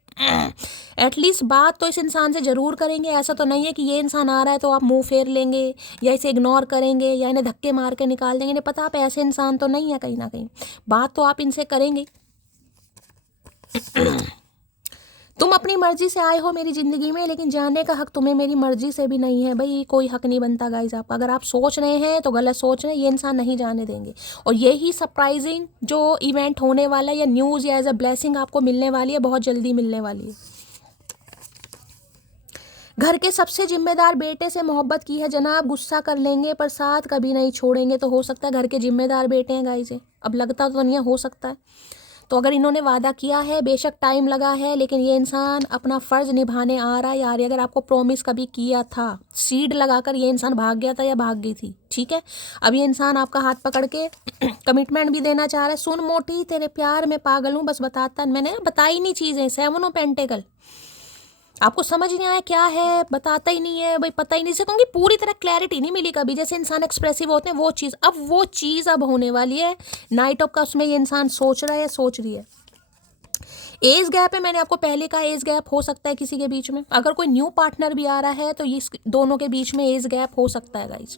एटलीस्ट बात तो इस इंसान से ज़रूर करेंगे। ऐसा तो नहीं है कि ये इंसान आ रहा है तो आप मुंह फेर लेंगे या इसे इग्नोर करेंगे या इन्हें धक्के मार के निकाल देंगे। इन्हें पता आप ऐसे इंसान तो नहीं है, कहीं ना कहीं बात तो आप इनसे करेंगे। तुम अपनी मर्जी से आए हो मेरी ज़िंदगी में, लेकिन जानने का हक तुम्हें मेरी मर्जी से भी नहीं है भाई, कोई हक नहीं बनता गाइज आपका। अगर आप सोच रहे हैं तो गलत सोच रहे हैं, ये इंसान नहीं जाने देंगे। और यही सरप्राइजिंग जो इवेंट होने वाला है या न्यूज़ या एज अ ब्लेसिंग आपको मिलने वाली है, बहुत जल्दी मिलने वाली है। घर के सबसे जिम्मेदार बेटे से मोहब्बत की है जनाब, गुस्सा कर लेंगे पर साथ कभी नहीं छोड़ेंगे। तो हो सकता है घर के जिम्मेदार बेटे हैं गाइज, अब लगता तो नहीं है, हो सकता है। तो अगर इन्होंने वादा किया है, बेशक टाइम लगा है, लेकिन ये इंसान अपना फ़र्ज़ निभाने आ रहा है यार। अगर आपको प्रॉमिस कभी किया था, सीड लगाकर ये इंसान भाग गया था या भाग गई थी, ठीक है, अब ये इंसान आपका हाथ पकड़ के कमिटमेंट भी देना चाह रहा है। सुन मोटी, तेरे प्यार में पागल हूँ, बस बताता, मैंने बताई नहीं चीज़ें। 7 ऑफ पेंटिकल, आपको समझ नहीं आया क्या है, बताता ही नहीं है भाई, पता ही नहीं। से कहूँगी पूरी तरह क्लैरिटी नहीं मिली कभी, जैसे इंसान एक्सप्रेसिव होते हैं वो चीज़, अब वो चीज़ अब होने वाली है। नाइट ऑफ कप्स में ये इंसान सोच रहा है, सोच रही है। एज गैप है, मैंने आपको पहले कहा एज गैप हो सकता है किसी के बीच में। अगर कोई न्यू पार्टनर भी आ रहा है तो ये दोनों के बीच में एज गैप हो सकता है गाइज।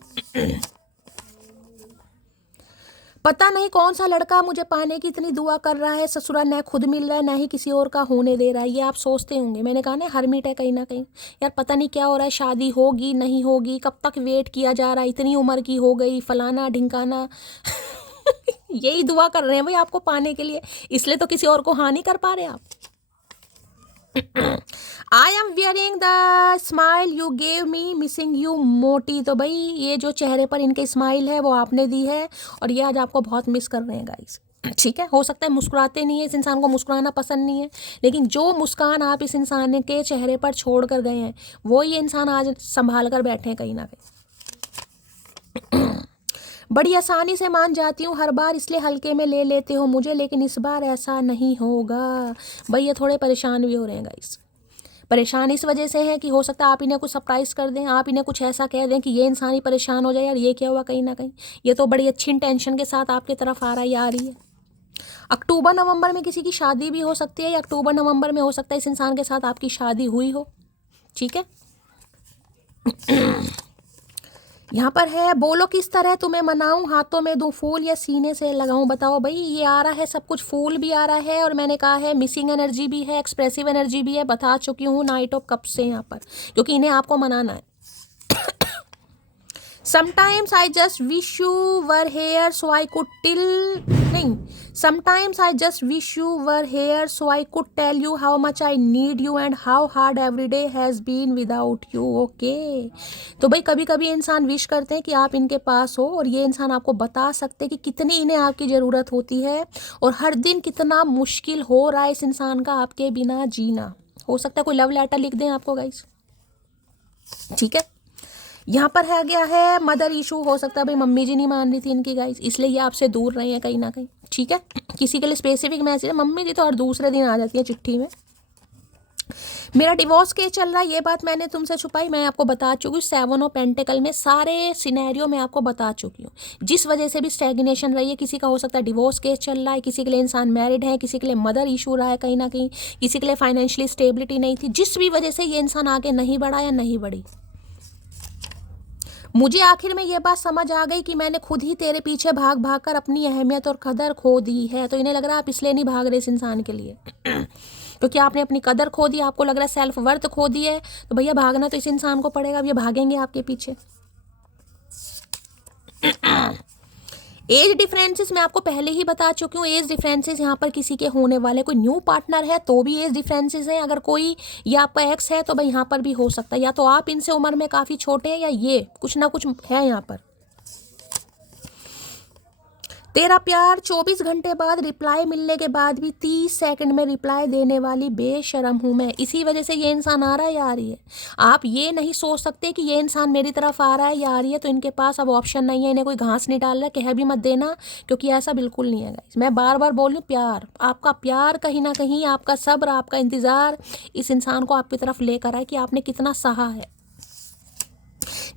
पता नहीं कौन सा लड़का मुझे पाने की इतनी दुआ कर रहा है, ससुरा न खुद मिल रहा है ना ही किसी और का होने दे रहा है। ये आप सोचते होंगे, मैंने कहा ना हरमिट है कहीं ना कहीं यार, पता नहीं क्या हो रहा है, शादी होगी नहीं होगी, कब तक वेट किया जा रहा है, इतनी उम्र की हो गई, फलाना ढिंकाना। यही दुआ कर रहे हैं भाई आपको पाने के लिए, इसलिए तो किसी और को हाँ नहीं कर पा रहे आप। I am wearing the smile you gave me, missing you मोटी। तो भाई ये जो चेहरे पर इनके स्माइल है वो आपने दी है और ये आज आपको बहुत मिस कर रहे हैं गाइस। ठीक है, हो सकता है मुस्कुराते नहीं है, इस इंसान को मुस्कुराना पसंद नहीं है, लेकिन जो मुस्कान आप इस इंसान के चेहरे पर छोड़ कर गए हैं वो ये इंसान आज संभाल कर बैठे हैं कहीं ना कहीं। बड़ी आसानी से मान जाती हूँ हर बार, इसलिए हल्के में ले लेते हो मुझे, लेकिन इस बार ऐसा नहीं होगा। भाई ये थोड़े परेशान भी हो रहे हैं गाइस। परेशान इस वजह से है कि हो सकता है आप इन्हें कुछ सरप्राइज़ कर दें, आप इन्हें कुछ ऐसा कह दें कि ये इंसान ही परेशान हो जाए, यार ये क्या हुआ, कहीं ना कहीं ये तो बड़ी अच्छी इंटेंशन के साथ आपकी तरफ आ रहा है या आ रही है। अक्टूबर नवंबर में किसी की शादी भी हो सकती है, या अक्टूबर नवंबर में हो सकता है इस इंसान के साथ आपकी शादी हुई हो। ठीक है, यहाँ पर है, बोलो किस तरह तुम्हें मनाऊं, हाथों में दूं फूल या सीने से लगाऊं। बताओ भाई, ये आ रहा है सब कुछ, फूल भी आ रहा है और मैंने कहा है मिसिंग एनर्जी भी है, एक्सप्रेसिव एनर्जी भी है। बता चुकी हूँ नाइट ऑफ कप्स से यहाँ पर, क्योंकि इन्हें आपको मनाना है। Sometimes I just wish you were here so I could Sometimes I just wish you were here so I could tell you how much I need you and how hard every day has been without you. Okay. तो भाई कभी कभी इंसान wish करते हैं कि आप इनके पास हो और ये इंसान आपको बता सकते हैं कि कितनी इन्हें आपकी ज़रूरत होती है और हर दिन कितना मुश्किल हो रहा है इस इंसान का आपके बिना जीना। हो सकता है कोई लव लेटर लिख दें आपको गाइस। ठीक है, यहाँ पर है गया है मदर इशू, हो सकता है भाई मम्मी जी नहीं मान रही थी इनकी गाइस, इसलिए ये आपसे दूर रहे हैं कहीं ना कहीं, ठीक है। किसी के लिए स्पेसिफिक मैसेज है, मम्मी जी तो हर दूसरे दिन आ जाती है चिट्ठी में। मेरा डिवोर्स केस चल रहा है, ये बात मैंने तुमसे छुपाई, मैं आपको बता चुकी हूँ। 7 ऑफ पेंटिकल में सारे सिनेरियो मैं आपको बता चुकी हूँ। जिस वजह से भी स्टैग्नेशन रही है, किसी का हो सकता है डिवोर्स केस चल रहा है, किसी के लिए इंसान मैरिड है, किसी के लिए मदर इशू रहा है कहीं ना कहीं, किसी के लिए फाइनेंशियली स्टेबिलिटी नहीं थी, जिस भी वजह से ये इंसान आगे नहीं बढ़ा या नहीं बढ़ी। मुझे आखिर में ये बात समझ आ गई कि मैंने खुद ही तेरे पीछे भाग भाग कर अपनी अहमियत और कदर खो दी है। तो इन्हें लग रहा है आप इसलिए नहीं भाग रहे इस इंसान के लिए क्योंकि आपने अपनी कदर खो दी, आपको लग रहा है सेल्फ वर्थ खो दी है, तो भैया भागना तो इस इंसान को पड़ेगा। अब ये भागेंगे आपके पीछे। एज डिफरेंसेस मैं आपको पहले ही बता चुकी हूँ। एज डिफरेंसेस यहाँ पर किसी के होने वाले, कोई न्यू पार्टनर है तो भी एज डिफरेंसेस हैं। अगर कोई या आपका एक्स है तो भाई यहाँ पर भी हो सकता है, या तो आप इनसे उम्र में काफ़ी छोटे हैं या ये कुछ ना कुछ है यहाँ पर। तेरा प्यार 24 घंटे बाद रिप्लाई मिलने के बाद भी 30 सेकंड में रिप्लाई देने वाली बेशरम हूँ मैं। इसी वजह से ये इंसान आ रहा है या आ रही है। आप ये नहीं सोच सकते कि ये इंसान मेरी तरफ आ रहा है या आ रही है, तो इनके पास अब ऑप्शन नहीं है, इन्हें कोई घास नहीं डाल रहा है, कह भी मत देना, क्योंकि ऐसा बिल्कुल नहीं है गाइस। मैं बार बार बोल रही हूँ, प्यार, आपका प्यार कहीं ना कहीं, आपका सब्र, आपका इंतज़ार इस इंसान को आपकी तरफ लेकर आए कि आपने कितना सहा है।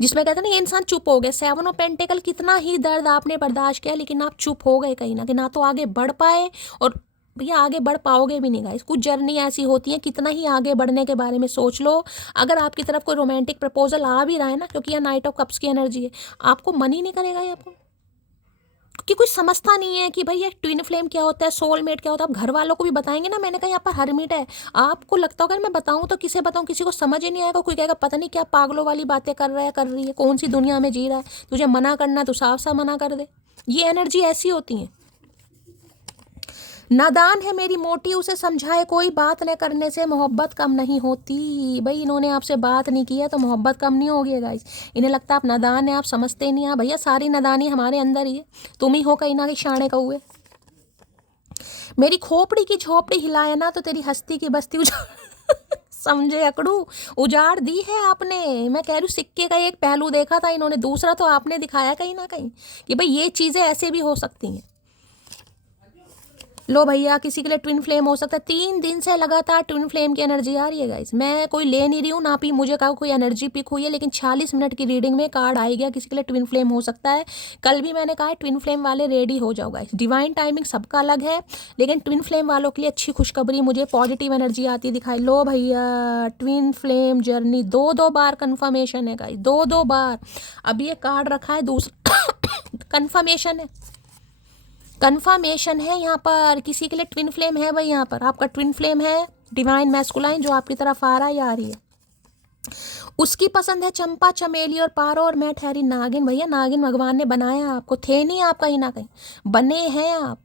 जिसमें कहते हैं ना ये इंसान चुप हो गया। 7 ऑफ पेंटिकल, कितना ही दर्द आपने बर्दाश्त किया लेकिन आप चुप हो गए कहीं ना कहीं, ना तो आगे बढ़ पाए और भैया आगे बढ़ पाओगे भी नहीं गाइस। कुछ जर्नी ऐसी होती है, कितना ही आगे बढ़ने के बारे में सोच लो, अगर आपकी तरफ कोई रोमांटिक प्रपोजल आ भी रहा है ना, क्योंकि यह नाइट ऑफ कप्स की एनर्जी है, आपको मन ही नहीं करेगा ये आपको, कि कोई समझता नहीं है कि भाई ये ट्विन फ्लेम क्या होता है, सोलमेट क्या होता है। आप घर वालों को भी बताएंगे ना, मैंने कहा यहाँ पर हरमिट है, आपको लगता होगा मैं बताऊं तो किसे बताऊं, किसी को समझ ही नहीं आएगा। कोई कहेगा पता नहीं क्या पागलों वाली बातें कर रहा है, कर रही है, कौन सी दुनिया में जी रहा है, तुझे मना करना तो साफ साफ मना कर दे। ये एनर्जी ऐसी होती है। नादान है मेरी मोटी, उसे समझाए कोई, बात न करने से मोहब्बत कम नहीं होती। भाई इन्होंने आपसे बात नहीं किया तो मोहब्बत कम नहीं होगी गाइस। इन्हें लगता है आप नादान है, आप समझते नहीं हैं। भैया सारी नादानी हमारे अंदर ही है, तुम ही हो कहीं ना कहीं शाणे कौए। मेरी खोपड़ी की झोपड़ी हिलाए ना तो तेरी हस्ती की बस्ती उजाड़ समझे अकड़ू, उजाड़ दी है आपने। मैं कह रही हूँ सिक्के का एक पहलू देखा था इन्होंने, दूसरा तो आपने दिखाया कहीं ना कहीं कि भाई ये चीज़ें ऐसे भी हो सकती हैं। लो भैया, किसी के लिए ट्विन फ्लेम हो सकता है। 3 दिन से लगातार ट्विन फ्लेम की एनर्जी आ रही है गाइस। मैं कोई ले नहीं रही हूँ ना, भी मुझे कहा कोई एनर्जी पिक हुई है, लेकिन 46 मिनट की रीडिंग में कार्ड आ गया किसी के लिए ट्विन फ्लेम हो सकता है। कल भी मैंने कहा ट्विन फ्लेम वाले रेडी हो जाओ गाइस। डिवाइन टाइमिंग सबका अलग है, लेकिन ट्विन फ्लेम वालों के लिए अच्छी खुशखबरी, मुझे पॉजिटिव एनर्जी आती दिखाई। लो भैया, ट्विन फ्लेम जर्नी 2 बार कन्फर्मेशन है गाइस, 2 बार। अब ये कार्ड रखा है दूसरा कन्फर्मेशन है, कन्फर्मेशन है यहाँ पर। किसी के लिए ट्विन फ्लेम है भाई, यहाँ पर आपका ट्विन फ्लेम है डिवाइन मैस्कुलाइन जो आपकी तरफ आ रहा है या आ रही है। उसकी पसंद है चंपा, चमेली और पारो, और मैं ठहरी नागिन। भैया नागिन भगवान ने बनाया आपको, थे नहीं आप कहीं ना कहीं, बने हैं आप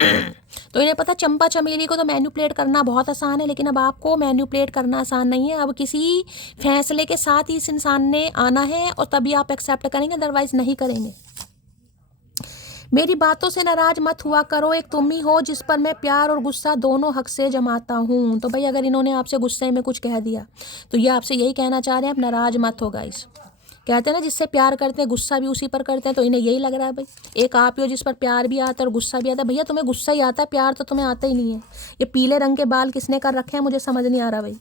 तो इन्हें पता चंपा चमेली को तो मैन्युपुलेट करना बहुत आसान है, लेकिन अब आपको मैन्युपुलेट करना आसान नहीं है। अब किसी फैसले के साथ ही इस इंसान ने आना है और तभी आप एक्सेप्ट करेंगे, अदरवाइज नहीं करेंगे। मेरी बातों से नाराज मत हुआ करो, एक तुम ही हो जिस पर मैं प्यार और गुस्सा दोनों हक से जमाता हूँ। तो भाई अगर इन्होंने आपसे गुस्से में कुछ कह दिया तो ये आपसे यही कहना चाह रहे हैं, आप नाराज मत हो गाइस। कहते हैं ना जिससे प्यार करते हैं गुस्सा भी उसी पर करते हैं, तो इन्हें यही लग रहा है भाई एक आप ही हो जिस पर प्यार भी आता है और गुस्सा भी आता है। भैया तुम्हें गुस्सा ही आता है, प्यार तो तुम्हें आता ही नहीं है। ये पीले रंग के बाल किसने कर रखे हैं मुझे समझ नहीं आ रहा भाई।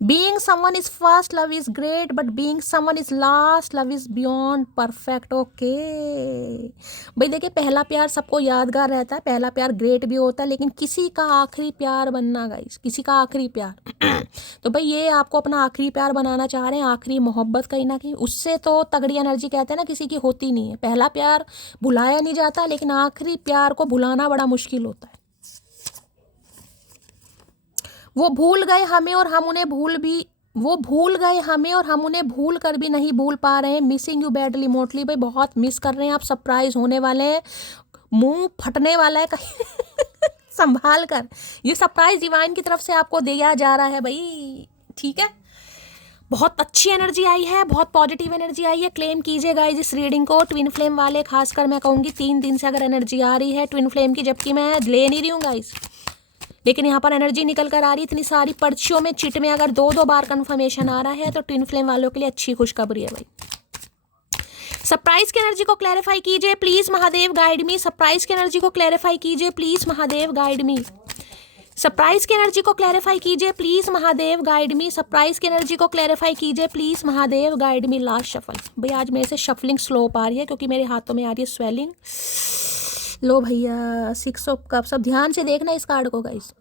Being someone is first love is great, but being someone is last love is beyond perfect. Okay भाई देखिए, पहला प्यार सबको यादगार रहता है, पहला प्यार ग्रेट भी होता है, लेकिन किसी का आखिरी प्यार बनना गाइस, किसी का आखिरी प्यार तो भाई ये आपको अपना आखिरी प्यार बनाना चाह रहे हैं, आखिरी मोहब्बत कहीं ना कहीं। उससे तो तगड़ी एनर्जी कहते हैं ना किसी की होती नहीं है। पहला प्यार भुलाया नहीं जाता, लेकिन आखिरी प्यार को भुलाना बड़ा मुश्किल होता है। वो भूल गए हमें और हम उन्हें भूल भी, वो भूल गए हमें और हम उन्हें भूल कर भी नहीं भूल पा रहे हैं। मिसिंग यू बैडली मोटली, भाई बहुत मिस कर रहे हैं आप, सरप्राइज होने वाले हैं, मुंह फटने वाला है कहीं संभाल कर। ये सरप्राइज डिवाइन की तरफ से आपको दिया जा रहा है भाई, ठीक है। बहुत अच्छी एनर्जी आई है, बहुत पॉजिटिव एनर्जी आई है। क्लेम कीजिए गाइस इस रीडिंग को। ट्विन फ्लेम वाले खासकर मैं कहूँगी 3 दिन से अगर एनर्जी आ रही है ट्विन फ्लेम की, जबकि मैं ले नहीं रही हूँ गाइस, लेकिन यहाँ पर एनर्जी निकल कर आ रही है इतनी सारी पर्चियों में, चिट में अगर 2 बार कन्फर्मेशन आ रहा है तो ट्विन फ्लेम वालों के लिए अच्छी खुशखबरी है भाई। सरप्राइज की एनर्जी को क्लैरिफाई कीजिए please Mahadev guide me. Surprise की एनर्जी को क्लैरिफाई कीजिए please Mahadev guide me. Surprise की एनर्जी को क्लैरिफाई कीजिए please Mahadev guide me. Surprise की एनर्जी को क्लैरिफाई कीजिए please Mahadev guide me. Last shuffle. भैया आज मेरे से शफलिंग स्लो आ रही है क्योंकि मेरे हाथों में आ रही है स्वेलिंग। लो भैया 6 ऑफ कप्स। अब ध्यान से देखना इस कार्ड को गाइस।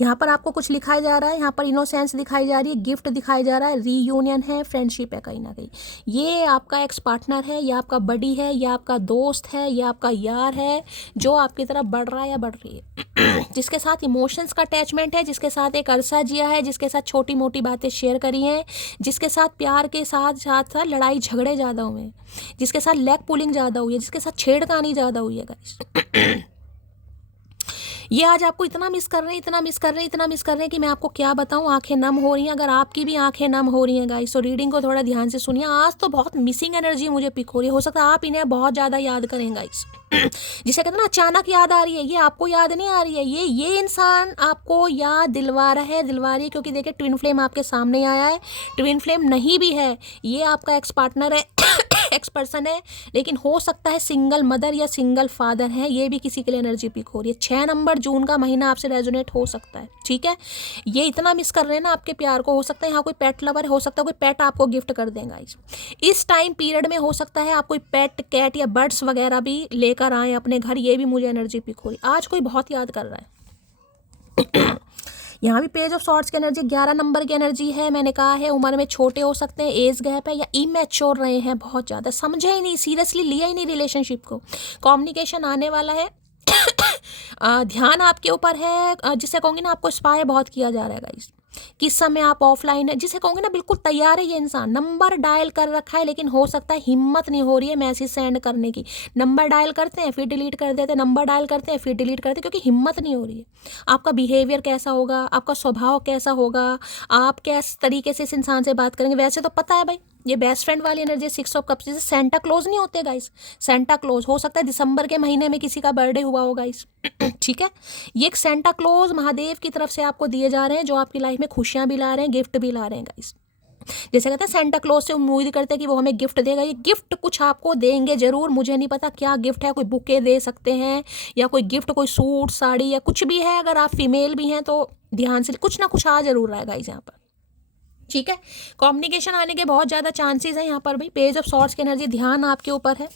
यहाँ पर आपको कुछ लिखाया जा रहा है, यहाँ पर इनोसेंस दिखाई जा रही है, गिफ्ट दिखाई जा रहा है, रीयूनियन है, फ्रेंडशिप है कहीं ना कहीं। ये आपका एक्स पार्टनर है, या आपका बडी है, या आपका दोस्त है, या आपका यार है जो आपकी तरफ बढ़ रहा है या बढ़ रही है, जिसके साथ इमोशंस का अटैचमेंट है, जिसके साथ एक अरसा जिया है, जिसके साथ छोटी मोटी बातें शेयर करी हैं, जिसके साथ प्यार के साथ साथ साथ लड़ाई झगड़े ज़्यादा हुए हैं, जिसके साथ लेग पुलिंग ज़्यादा हुई है, जिसके साथ छेड़खानी ज़्यादा हुई है गाइस। ये आज आपको इतना मिस कर रहे हैं, इतना मिस कर रहे हैं, इतना मिस कर रहे हैं कि मैं आपको क्या बताऊं। आंखें नम हो रही हैं। अगर आपकी भी आंखें नम हो रही हैं गाइस तो रीडिंग को थोड़ा ध्यान से सुनिए। आज तो बहुत मिसिंग एनर्जी मुझे पिक हो रही है। हो सकता है आप इन्हें बहुत ज़्यादा याद करें गाइस। जिसे कहते हैं ना अचानक याद आ रही है, ये आपको याद नहीं आ रही है, ये इंसान आपको याद दिलवा रहा है, दिलवा रही है। क्योंकि देखिए ट्विन फ्लेम आपके सामने आया है। ट्विन फ्लेम नहीं भी है, ये आपका एक्स पार्टनर है, एक्स पर्सन है, लेकिन हो सकता है सिंगल मदर या सिंगल फादर है। ये भी किसी के लिए एनर्जी पिक हो रही है। 6 नंबर जून का महीना आपसे रेजोनेट हो सकता है। ठीक है, ये इतना मिस कर रहे हैं ना आपके प्यार को। हो सकता है यहाँ कोई पेट लवर हो सकता है, कोई पेट आपको गिफ्ट कर देगा इस टाइम पीरियड में। हो सकता है आप कोई पेट कैट या बर्ड्स वगैरह भी लेकर आए अपने घर। ये भी मुझे एनर्जी पिक हो रही है। आज कोई बहुत याद कर रहा है। यहाँ भी पेज ऑफ सॉर्ट्स की एनर्जी 11 नंबर की एनर्जी है। मैंने कहा है उम्र में छोटे हो सकते हैं, एज गैप है, या इमैच्योर रहे हैं बहुत ज़्यादा, समझे ही नहीं, सीरियसली लिया ही नहीं रिलेशनशिप को। कम्युनिकेशन आने वाला है। ध्यान आपके ऊपर है। जिसे कहूँगी ना आपको स्पाई बहुत किया जा रहा है गाइस। किस समय आप ऑफलाइन है, जिसे कहूँगी ना बिल्कुल तैयार है ये इंसान। नंबर डायल कर रखा है लेकिन हो सकता है हिम्मत नहीं हो रही है मैसेज सेंड करने की। नंबर डायल करते हैं फिर डिलीट कर देते हैं, नंबर डायल करते हैं फिर डिलीट करते हैं, क्योंकि हिम्मत नहीं हो रही है। आपका बिहेवियर कैसा होगा, आपका स्वभाव कैसा होगा, आप किस तरीके से इस इंसान से बात करेंगे। वैसे तो पता है भाई ये बेस्ट फ्रेंड वाली एनर्जी 6 ऑफ कप्स। जैसे सेंटा क्लोज नहीं होते गाइस, सेंटा क्लोज हो सकता है दिसंबर के महीने में किसी का बर्थडे हुआ होगा गाइस। ठीक है, ये एक सेंटा क्लोज महादेव की तरफ से आपको दिए जा रहे हैं, जो आपकी लाइफ में खुशियां भी ला रहे हैं, गिफ्ट भी ला रहे हैं गाइस। जैसे कहते हैं सेंटा क्लोज से उम्मीद करते हैं कि वो हमें गिफ्ट देगा। ये गिफ्ट कुछ आपको देंगे जरूर, मुझे नहीं पता क्या गिफ्ट है। कोई बुके दे सकते हैं, या कोई गिफ्ट, कोई सूट साड़ी या कुछ भी है। अगर आप फीमेल भी हैं तो ध्यान से कुछ ना कुछ आ जरूर रहा है गाइस यहाँ पर। ठीक है, कम्युनिकेशन आने के बहुत ज़्यादा चांसेस हैं यहाँ पर भी। पेज ऑफ सॉर्ट्स की एनर्जी, ध्यान आपके ऊपर है।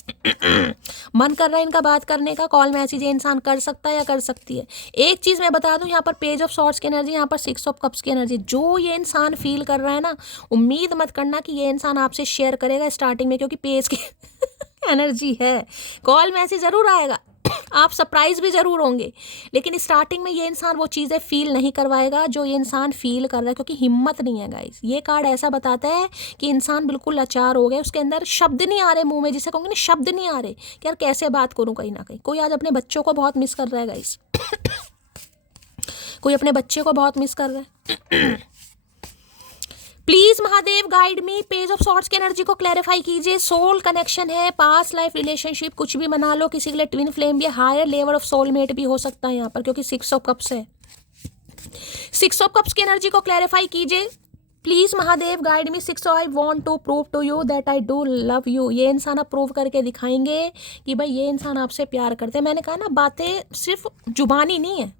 मन कर रहा है इनका बात करने का, कॉल मैसेज ये इंसान कर सकता है या कर सकती है। एक चीज़ मैं बता दूं, यहाँ पर पेज ऑफ सॉर्ट्स की एनर्जी, यहाँ पर 6 ऑफ कप्स की एनर्जी। जो ये इंसान फील कर रहा है ना, उम्मीद मत करना कि ये इंसान आपसे शेयर करेगा स्टार्टिंग में, क्योंकि पेज की एनर्जी है। कॉल मैसेज ज़रूर आएगा, आप सरप्राइज भी जरूर होंगे, लेकिन स्टार्टिंग में ये इंसान वो चीज़ें फील नहीं करवाएगा जो ये इंसान फील कर रहा है, क्योंकि हिम्मत नहीं है गाइस। ये कार्ड ऐसा बताता है कि इंसान बिल्कुल लाचार हो गया, उसके अंदर शब्द नहीं आ रहे मुंह में, जिसे कहूँगी ना शब्द नहीं आ रहे कि यार कैसे बात करूँ। कहीं ना कहीं कोई आज अपने बच्चों को बहुत मिस कर रहा है गाइस। कोई अपने बच्चे को बहुत मिस कर रहा है। Please Mahadev guide me. Page of swords की एनर्जी को क्लैरिफाई कीजिए। सोल कनेक्शन है, पास्ट लाइफ रिलेशनशिप, कुछ भी बना लो। किसी के लिए ट्विन फ्लेम भी, हायर लेवल ऑफ सोलमेट भी हो सकता है यहाँ पर, क्योंकि 6 ऑफ कप्स है। 6 ऑफ कप्स की एनर्जी को क्लैरिफाई कीजिए please Mahadev guide me. 6 I want to prove to you that I do love you. ये इंसान आप प्रूव करके दिखाएंगे कि भाई ये इंसान आपसे प्यार करते हैं। मैंने कहा ना बातें सिर्फ जुबानी नहीं है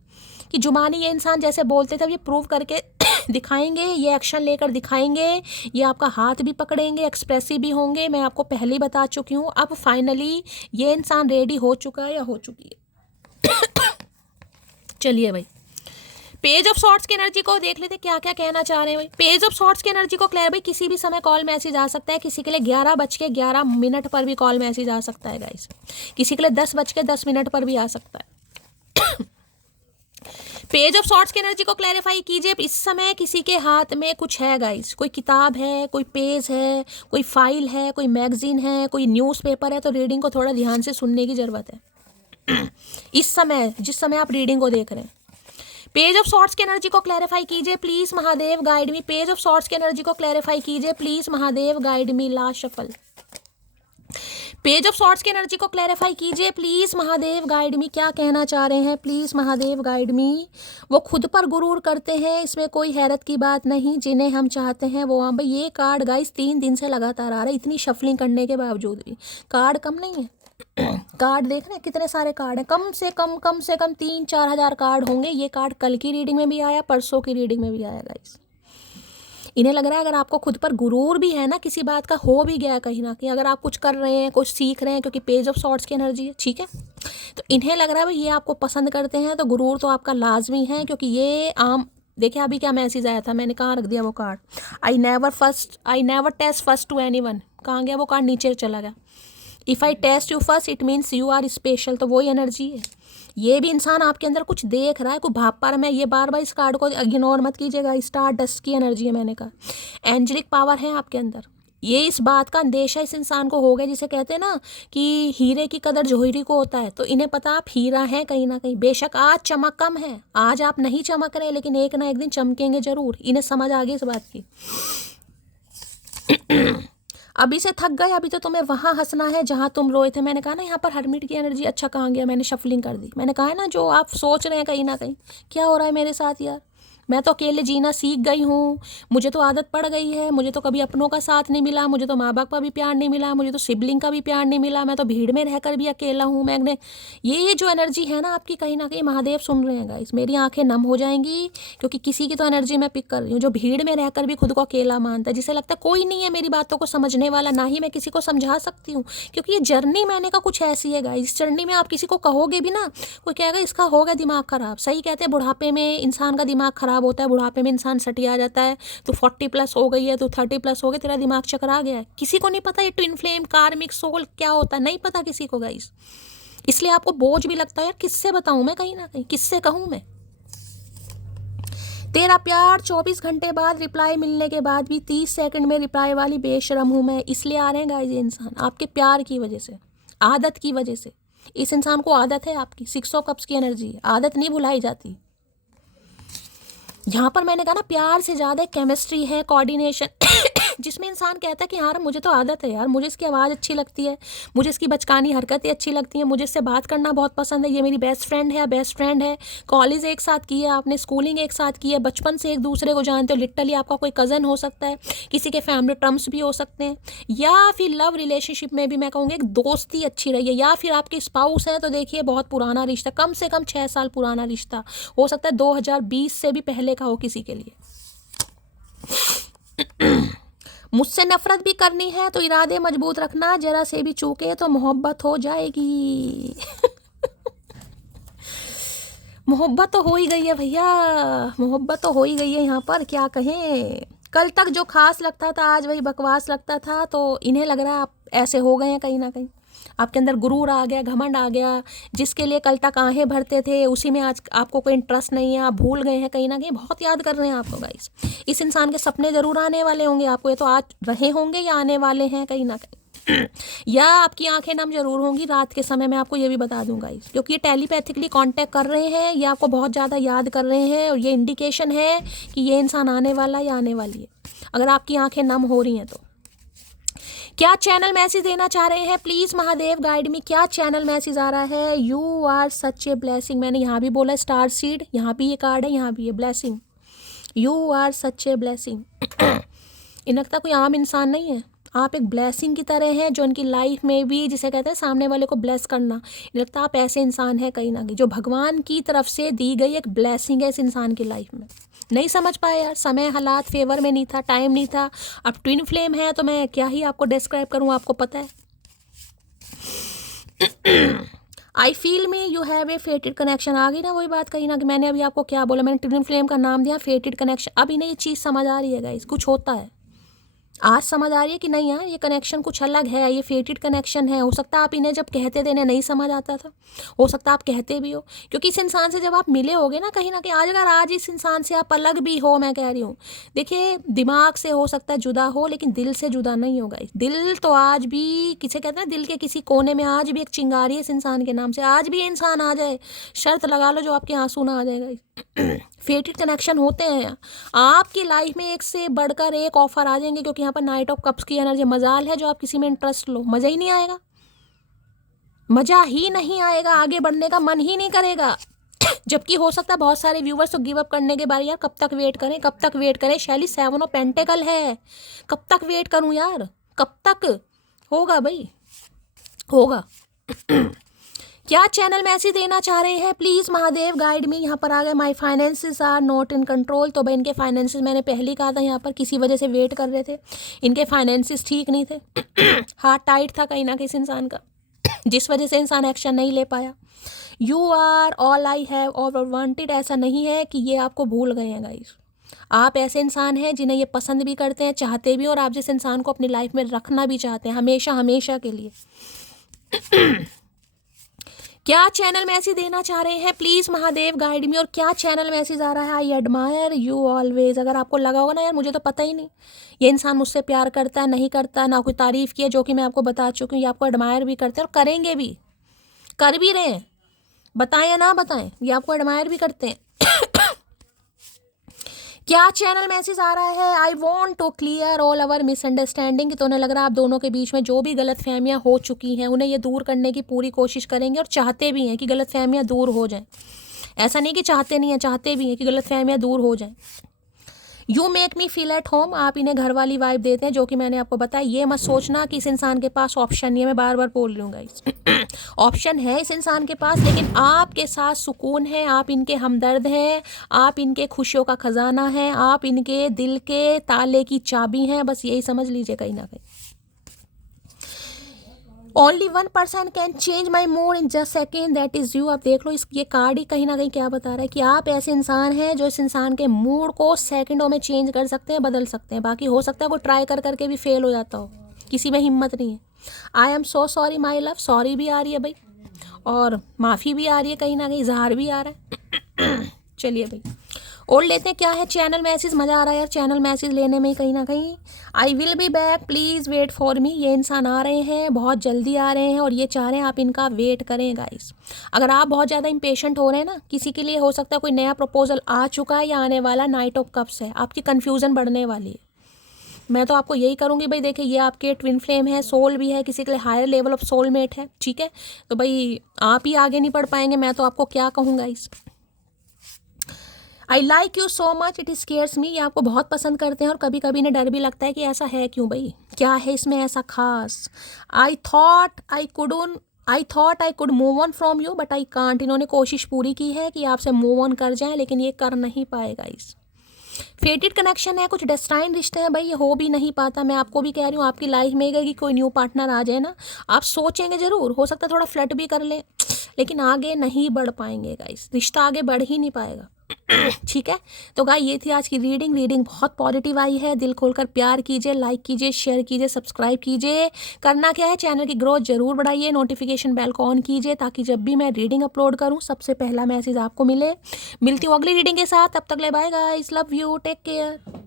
कि जुबानी ये इंसान जैसे बोलते थे, अब ये प्रूव करके दिखाएंगे, ये एक्शन लेकर दिखाएंगे। ये आपका हाथ भी पकड़ेंगे, एक्सप्रेसिव भी होंगे। मैं आपको पहले ही बता चुकी हूँ। अब फाइनली ये इंसान रेडी हो चुका है या हो चुकी है। चलिए भाई पेज ऑफ सॉर्ट्स की एनर्जी को देख लेते क्या क्या कहना चाह रहे हैं भाई। पेज ऑफ सॉर्ट्स की एनर्जी को क्लियर, भाई किसी भी समय कॉल मैसेज आ सकता है। किसी के लिए 11:11 पर भी कॉल मैसेज आ सकता है गाइस। किसी के लिए 10:10 पर भी आ सकता है। पेज ऑफ सॉर्ट्स की एनर्जी को क्लैरिफाई कीजिए। इस समय किसी के हाथ में कुछ है गाइस, कोई किताब है, कोई पेज है, कोई फाइल है, कोई मैगजीन है, कोई न्यूज़पेपर है। तो रीडिंग को थोड़ा ध्यान से सुनने की जरूरत है इस समय, जिस समय आप रीडिंग को देख रहे हैं। पेज ऑफ सॉर्ट्स की एनर्जी को क्लैरिफाई कीजिए please Mahadev guide me. Page of swords की एनर्जी को क्लैरिफाई कीजिए please Mahadev guide me. Last shuffle. Page of swords की एनर्जी को क्लैरिफाई कीजिए प्लीज महादेव, गाइड मी, क्या कहना चाह रहे हैं प्लीज महादेव गाइड मी। वो खुद पर गुरूर करते हैं, इसमें कोई हैरत की बात नहीं, जिन्हें हम चाहते हैं वो भाई। ये कार्ड गाइस 3 दिन से लगातार आ रहा है, इतनी शफलिंग करने के बावजूद भी कार्ड कम नहीं है। कार्ड देख रहे हैं कितने सारे कार्ड हैं, कम से कम 3-4 हज़ार कार्ड होंगे। ये कार्ड कल की रीडिंग में भी आया, परसों की रीडिंग में भी आया गाइस। इन्हें लग रहा है अगर आपको खुद पर गुरूर भी है ना, किसी बात का हो भी गया है कहीं ना कहीं, अगर आप कुछ कर रहे हैं, कुछ सीख रहे हैं, क्योंकि पेज ऑफ सॉर्ट्स की एनर्जी है, ठीक है, तो इन्हें लग रहा है भाई ये आपको पसंद करते हैं, तो गुरूर तो आपका लाजमी है, क्योंकि ये आम। देखिए अभी क्या मैसेज आया था, मैंने कहाँ रख दिया वो card, I never text first to anyone, कहाँ गया वो कार्ड, नीचे चला गया। If I text you first it means you are special, तो वही एनर्जी है। ये भी इंसान आपके अंदर कुछ देख रहा है, कुछ भाप पा रहा है। मैं ये बार इस कार्ड को इग्नोर मत कीजिएगा, स्टार डस्ट की एनर्जी है, मैंने कहा एंजेलिक पावर है आपके अंदर। ये इस बात का अंदेशा इस इंसान को हो गया, जिसे कहते हैं ना कि हीरे की कदर जोहरी को होता है, तो इन्हें पता आप हीरा हैं कहीं ना कहीं। बेशक आज चमक कम है, आज आप नहीं चमक रहे, लेकिन एक ना एक दिन चमकेंगे जरूर। इन्हें समझ आ गई इस बात की। अभी से थक गए, अभी तो तुम्हें वहाँ हंसना है जहाँ तुम रोए थे। मैंने कहा ना यहाँ पर हरमिट की एनर्जी, अच्छा कहाँ गया, मैंने शफलिंग कर दी। मैंने कहा है ना जो आप सोच रहे हैं कहीं ना कहीं, क्या हो रहा है मेरे साथ यार, मैं तो अकेले जीना सीख गई हूँ, मुझे तो आदत पड़ गई है, मुझे तो कभी अपनों का साथ नहीं मिला, मुझे तो माँ बाप का भी प्यार नहीं मिला, मुझे तो सिबलिंग का भी प्यार नहीं मिला, मैं तो भीड़ में रहकर भी अकेला हूँ। मैंने ये जो एनर्जी है ना आपकी, कहीं ना कहीं महादेव सुन रहे हैं गाइस, मेरी आंखें नम हो जाएंगी, क्योंकि किसी की तो एनर्जी मैं पिक कर रही हूँ जो भीड़ में रहकर भी खुद को अकेला मानता है, जिसे लगता है कोई नहीं है मेरी बातों को समझने वाला, ना ही मैं किसी को समझा सकती हूँ। क्योंकि ये जर्नी मैंने का कुछ ऐसी है गाइस, इस जर्नी में आप किसी को कहोगे भी ना, कोई कहेगा इसका हो गया दिमाग खराब। सही कहते हैं, बुढ़ापे में इंसान का दिमाग खराब होता है, बुढ़ापे में इंसान सटिया जाता है। तो 40+ हो गई है, तो 30+ हो गई, तेरा दिमाग चकरा गया है। किसी को नहीं पता ये ट्विन फ्लेम कार्मिक सोल क्या होता है, नहीं पता किसी को गाइस। इसलिए आपको बोझ भी लगता है यार, किससे बताऊं मैं, कहीं ना कहीं किससे कहूं मैं। तेरा प्यार 24 घंटे बाद रिप्लाई मिलने के बाद भी 30 सेकंड में रिप्लाई वाली बेशरम हूं मैं। इसलिए आ रहे हैं गाइस ये इंसान आपके प्यार की वजह से, आदत की वजह से। इस इंसान को आदत है आपकी, 6 ऑफ कप्स की एनर्जी है, आदत नहीं भुलाई जाती। यहाँ पर मैंने कहा ना प्यार से ज़्यादा केमिस्ट्री है, कोऑर्डिनेशन जिसमें इंसान कहता है कि यार मुझे तो आदत है यार, मुझे इसकी आवाज़ अच्छी लगती है, मुझे इसकी बचकानी हरकतें अच्छी लगती हैं, मुझे इससे बात करना बहुत पसंद है, ये मेरी बेस्ट फ्रेंड है, बेस्ट फ्रेंड है, कॉलेज एक साथ की है आपने, स्कूलिंग एक साथ की है, बचपन से एक दूसरे को जानते हो, लिटरली आपका कोई कज़न हो सकता है, किसी के फैमिली टर्म्स भी हो सकते हैं, या फिर लव रिलेशनशिप में भी मैं कहूँगी एक दोस्ती अच्छी रही है, या फिर आपके स्पाउस हैं तो देखिए बहुत पुराना रिश्ता, कम से कम 6 साल पुराना रिश्ता हो सकता है, 2020 से भी पहले का हो किसी के लिए। मुझसे नफरत भी करनी है तो इरादे मजबूत रखना, जरा से भी चूके तो मोहब्बत हो जाएगी। मोहब्बत तो हो ही गई है भैया, मोहब्बत तो हो ही गई है। यहाँ पर क्या कहें, कल तक जो खास लगता था आज वही बकवास लगता था, तो इन्हें लग रहा है आप ऐसे हो गए हैं कहीं ना कहीं, आपके अंदर गुरूर आ गया, घमंड आ गया। जिसके लिए कल तक आहें भरते थे उसी में आज आपको कोई इंटरेस्ट नहीं है, आप भूल गए हैं कहीं ना कहीं, बहुत याद कर रहे हैं आपको गाइस। इस इंसान के सपने ज़रूर आने वाले होंगे आपको, ये तो आज रहे होंगे या आने वाले हैं कहीं ना कहीं। या आपकी आंखें नम जरूर होंगी रात के समय, मैं आपको ये भी बता दूंगा गाइस, क्योंकि ये टेलीपैथिकली कांटेक्ट कर रहे हैं, ये आपको बहुत ज़्यादा याद कर रहे हैं, और ये इंडिकेशन है कि ये इंसान आने वाला या आने वाली है, अगर आपकी आंखें नम हो रही हैं तो। क्या चैनल मैसेज देना चाह रहे हैं प्लीज़ महादेव गाइड में, क्या चैनल मैसेज आ रहा है। You are such a blessing, मैंने यहाँ भी बोला स्टार सीड, यहाँ भी ये कार्ड है, यहाँ भी ये blessing, you are such a blessing. इन लगता कोई आम इंसान नहीं है, आप एक ब्लेसिंग की तरह हैं, जो उनकी लाइफ में भी, जिसे कहते हैं सामने वाले को ब्लेस करना, लगता आप ऐसे इंसान हैं कहीं ना कहीं, जो भगवान की तरफ से दी गई एक ब्लेसिंग है इस इंसान की लाइफ में। नहीं समझ पाए यार, समय हालात फेवर में नहीं था, टाइम नहीं था। अब ट्विन फ्लेम है तो मैं क्या ही आपको डिस्क्राइब करूँ, आपको पता है। I feel me you have a fated connection, आ गई ना वही बात कही ना कि मैंने अभी आपको क्या बोला, मैंने ट्विन फ्लेम का नाम दिया फेटेड कनेक्शन। अब इन्हें ये चीज़ समझ आ रही है गाइस, कुछ होता है, आज समझ आ रही है कि नहीं यार ये कनेक्शन कुछ अलग है, ये फेटेड कनेक्शन है। हो सकता है आप इन्हें जब कहते थे इन्हें नहीं समझ आता था, हो सकता है आप कहते भी हो, क्योंकि इस इंसान से जब आप मिले होगे ना कहीं आज अगर आज इस इंसान से आप अलग भी हो, मैं कह रही हूँ, देखिए दिमाग से हो सकता है जुदा हो, लेकिन दिल से जुदा नहीं होगा। दिल तो आज भी, किसे कहते हैं, दिल के किसी कोने में आज भी एक चिंगारी है इस इंसान के नाम से। आज भी ये इंसान आ जाए, शर्त लगा लो जो आपके आंसू ना आ जाएगा। फेटेड कनेक्शन होते हैं आपकी लाइफ में, एक से बढ़कर एक ऑफर आ जाएंगे, क्योंकि यहाँ पर नाइट ऑफ कप्स की एनर्जी, मजाल है जो आप किसी में इंटरेस्ट लो, मज़ा ही नहीं आएगा। मजा ही नहीं आएगा, आगे बढ़ने का मन ही नहीं करेगा। जबकि हो सकता है बहुत सारे व्यूवर्स तो गिव अप करने के बारे यार कब तक वेट करें, कब तक वेट करें। शैली 7 ऑफ पेंटिकल है, कब तक वेट करूं यार, कब तक होगा भाई, होगा। क्या चैनल मैसेज देना चाह रहे हैं, प्लीज़ महादेव गाइड मी। यहाँ पर आ गए my finances are not in control. तो भाई इनके फाइनेंसेस, मैंने पहले ही कहा था, यहाँ पर किसी वजह से वेट कर रहे थे, इनके फाइनेंसेस ठीक नहीं थे। हाथ टाइट था कहीं ना किसी इंसान का, जिस वजह से इंसान एक्शन नहीं ले पाया। You are all I have ever wanted, ऐसा नहीं है कि ये आपको भूल गए हैं गाइस। आप ऐसे इंसान हैं जिन्हें ये पसंद भी करते हैं, चाहते भी, और आप जिस इंसान को अपनी लाइफ में रखना भी चाहते हैं हमेशा हमेशा के लिए। क्या चैनल मैसेज देना चाह रहे हैं, प्लीज़ महादेव गाइड मी। और क्या चैनल मैसेज आ रहा है, आई एडमायर यू ऑलवेज। अगर आपको लगा होगा ना यार मुझे तो पता ही नहीं ये इंसान मुझसे प्यार करता है नहीं करता, ना कोई तारीफ़ की है, जो कि मैं आपको बता चुकी हूँ, ये आपको एडमायर भी करते हैं और करेंगे भी, कर भी रहे हैं, बताएं या ना बताएं, ये आपको एडमायर भी करते हैं। क्या चैनल मैसेज आ रहा है, I want to clear all our misunderstanding. तो उन्हें लग रहा है आप दोनों के बीच में जो भी गलतफहमियां हो चुकी हैं उन्हें ये दूर करने की पूरी कोशिश करेंगे, और चाहते भी हैं कि गलतफहमियां दूर हो जाएं। ऐसा नहीं कि चाहते नहीं हैं, चाहते भी हैं कि गलतफहमियां दूर हो जाएं। You make me feel at home, आप इन्हें घर वाली वाइब देते हैं, जो कि मैंने आपको बताया। ये मत सोचना कि इस इंसान के पास ऑप्शन नहीं है, मैं बार बार बोल रही हूँ गाइस। ऑप्शन है इस इंसान के पास, लेकिन आपके साथ सुकून है, आप इनके हमदर्द हैं, आप इनके खुशियों का खजाना है, आप इनके दिल के ताले की चाबी हैं, बस यही समझ लीजिए कहीं ना कहीं। Only 1% can change my mood in just second, that is you. आप देख लो ये कार्ड ही कहीं ना कहीं क्या बता रहा है कि आप ऐसे इंसान हैं जो इस इंसान के मूड को सेकंडों में चेंज कर सकते हैं, बदल सकते हैं। बाकी हो सकता है वो ट्राई कर करके भी फेल हो जाता हो, किसी में हिम्मत नहीं है। I am so sorry my love, sorry भी आ रही है भाई और माफ़ी भी आ रही है, कहीं ना कहीं इजहार भी आ रहा है। चलिए भाई और लेते हैं क्या है चैनल मैसेज। मज़ा आ रहा है यार चैनल मैसेज लेने में कहीं ना कहीं। I will be back, please wait for me. ये इंसान आ रहे हैं, बहुत जल्दी आ रहे हैं, और ये चाह रहे हैं आप इनका वेट करें गाइस। अगर आप बहुत ज़्यादा इम्पेशेंट हो रहे हैं ना, किसी के लिए हो सकता है कोई नया प्रपोजल आ चुका है या आने वाला, नाइट ऑफ कप्स है, आपकी कन्फ्यूज़न बढ़ने वाली है। मैं तो आपको यही करूँगी भाई, देखिए ये आपके ट्विन फ्लेम है, सोल भी है, किसी के लिए हायर लेवल ऑफ सोलमेट है, ठीक है। तो भाई आप ही आगे नहीं बढ़ पाएंगे, मैं तो आपको क्या कहूँ guys. I like you so much, it scares me. ये आपको बहुत पसंद करते हैं और कभी कभी इन्हें डर भी लगता है कि ऐसा है क्यों भाई, क्या है इसमें ऐसा खास। I thought I could move on from you but I can't. इन्होंने कोशिश पूरी की है कि आपसे मूव ऑन कर जाएं, लेकिन ये कर नहीं पाएगा। इस फेटेड कनेक्शन है, कुछ डेस्टाइन रिश्ते हैं भाई, ये हो भी नहीं पाता। मैं आपको भी कह रही हूँ, आपकी लाइफ में कि कोई न्यू पार्टनर आ जाए ना, आप सोचेंगे ज़रूर, हो सकता है थोड़ा फ्लर्ट भी कर लें, लेकिन आगे नहीं बढ़ पाएंगे गाइस, रिश्ता आगे बढ़ ही नहीं पाएगा। ठीक है, तो गाइस ये थी आज की रीडिंग बहुत पॉजिटिव आई है। दिल खोलकर प्यार कीजिए, लाइक कीजिए, शेयर कीजिए, सब्सक्राइब कीजिए। करना क्या है, चैनल की ग्रोथ जरूर बढ़ाइए, नोटिफिकेशन बेल को ऑन कीजिए ताकि जब भी मैं रीडिंग अपलोड करूं सबसे पहला मैसेज आपको मिले। मिलती हूँ अगली रीडिंग के साथ, तब तक ले bye guys, love you, take care.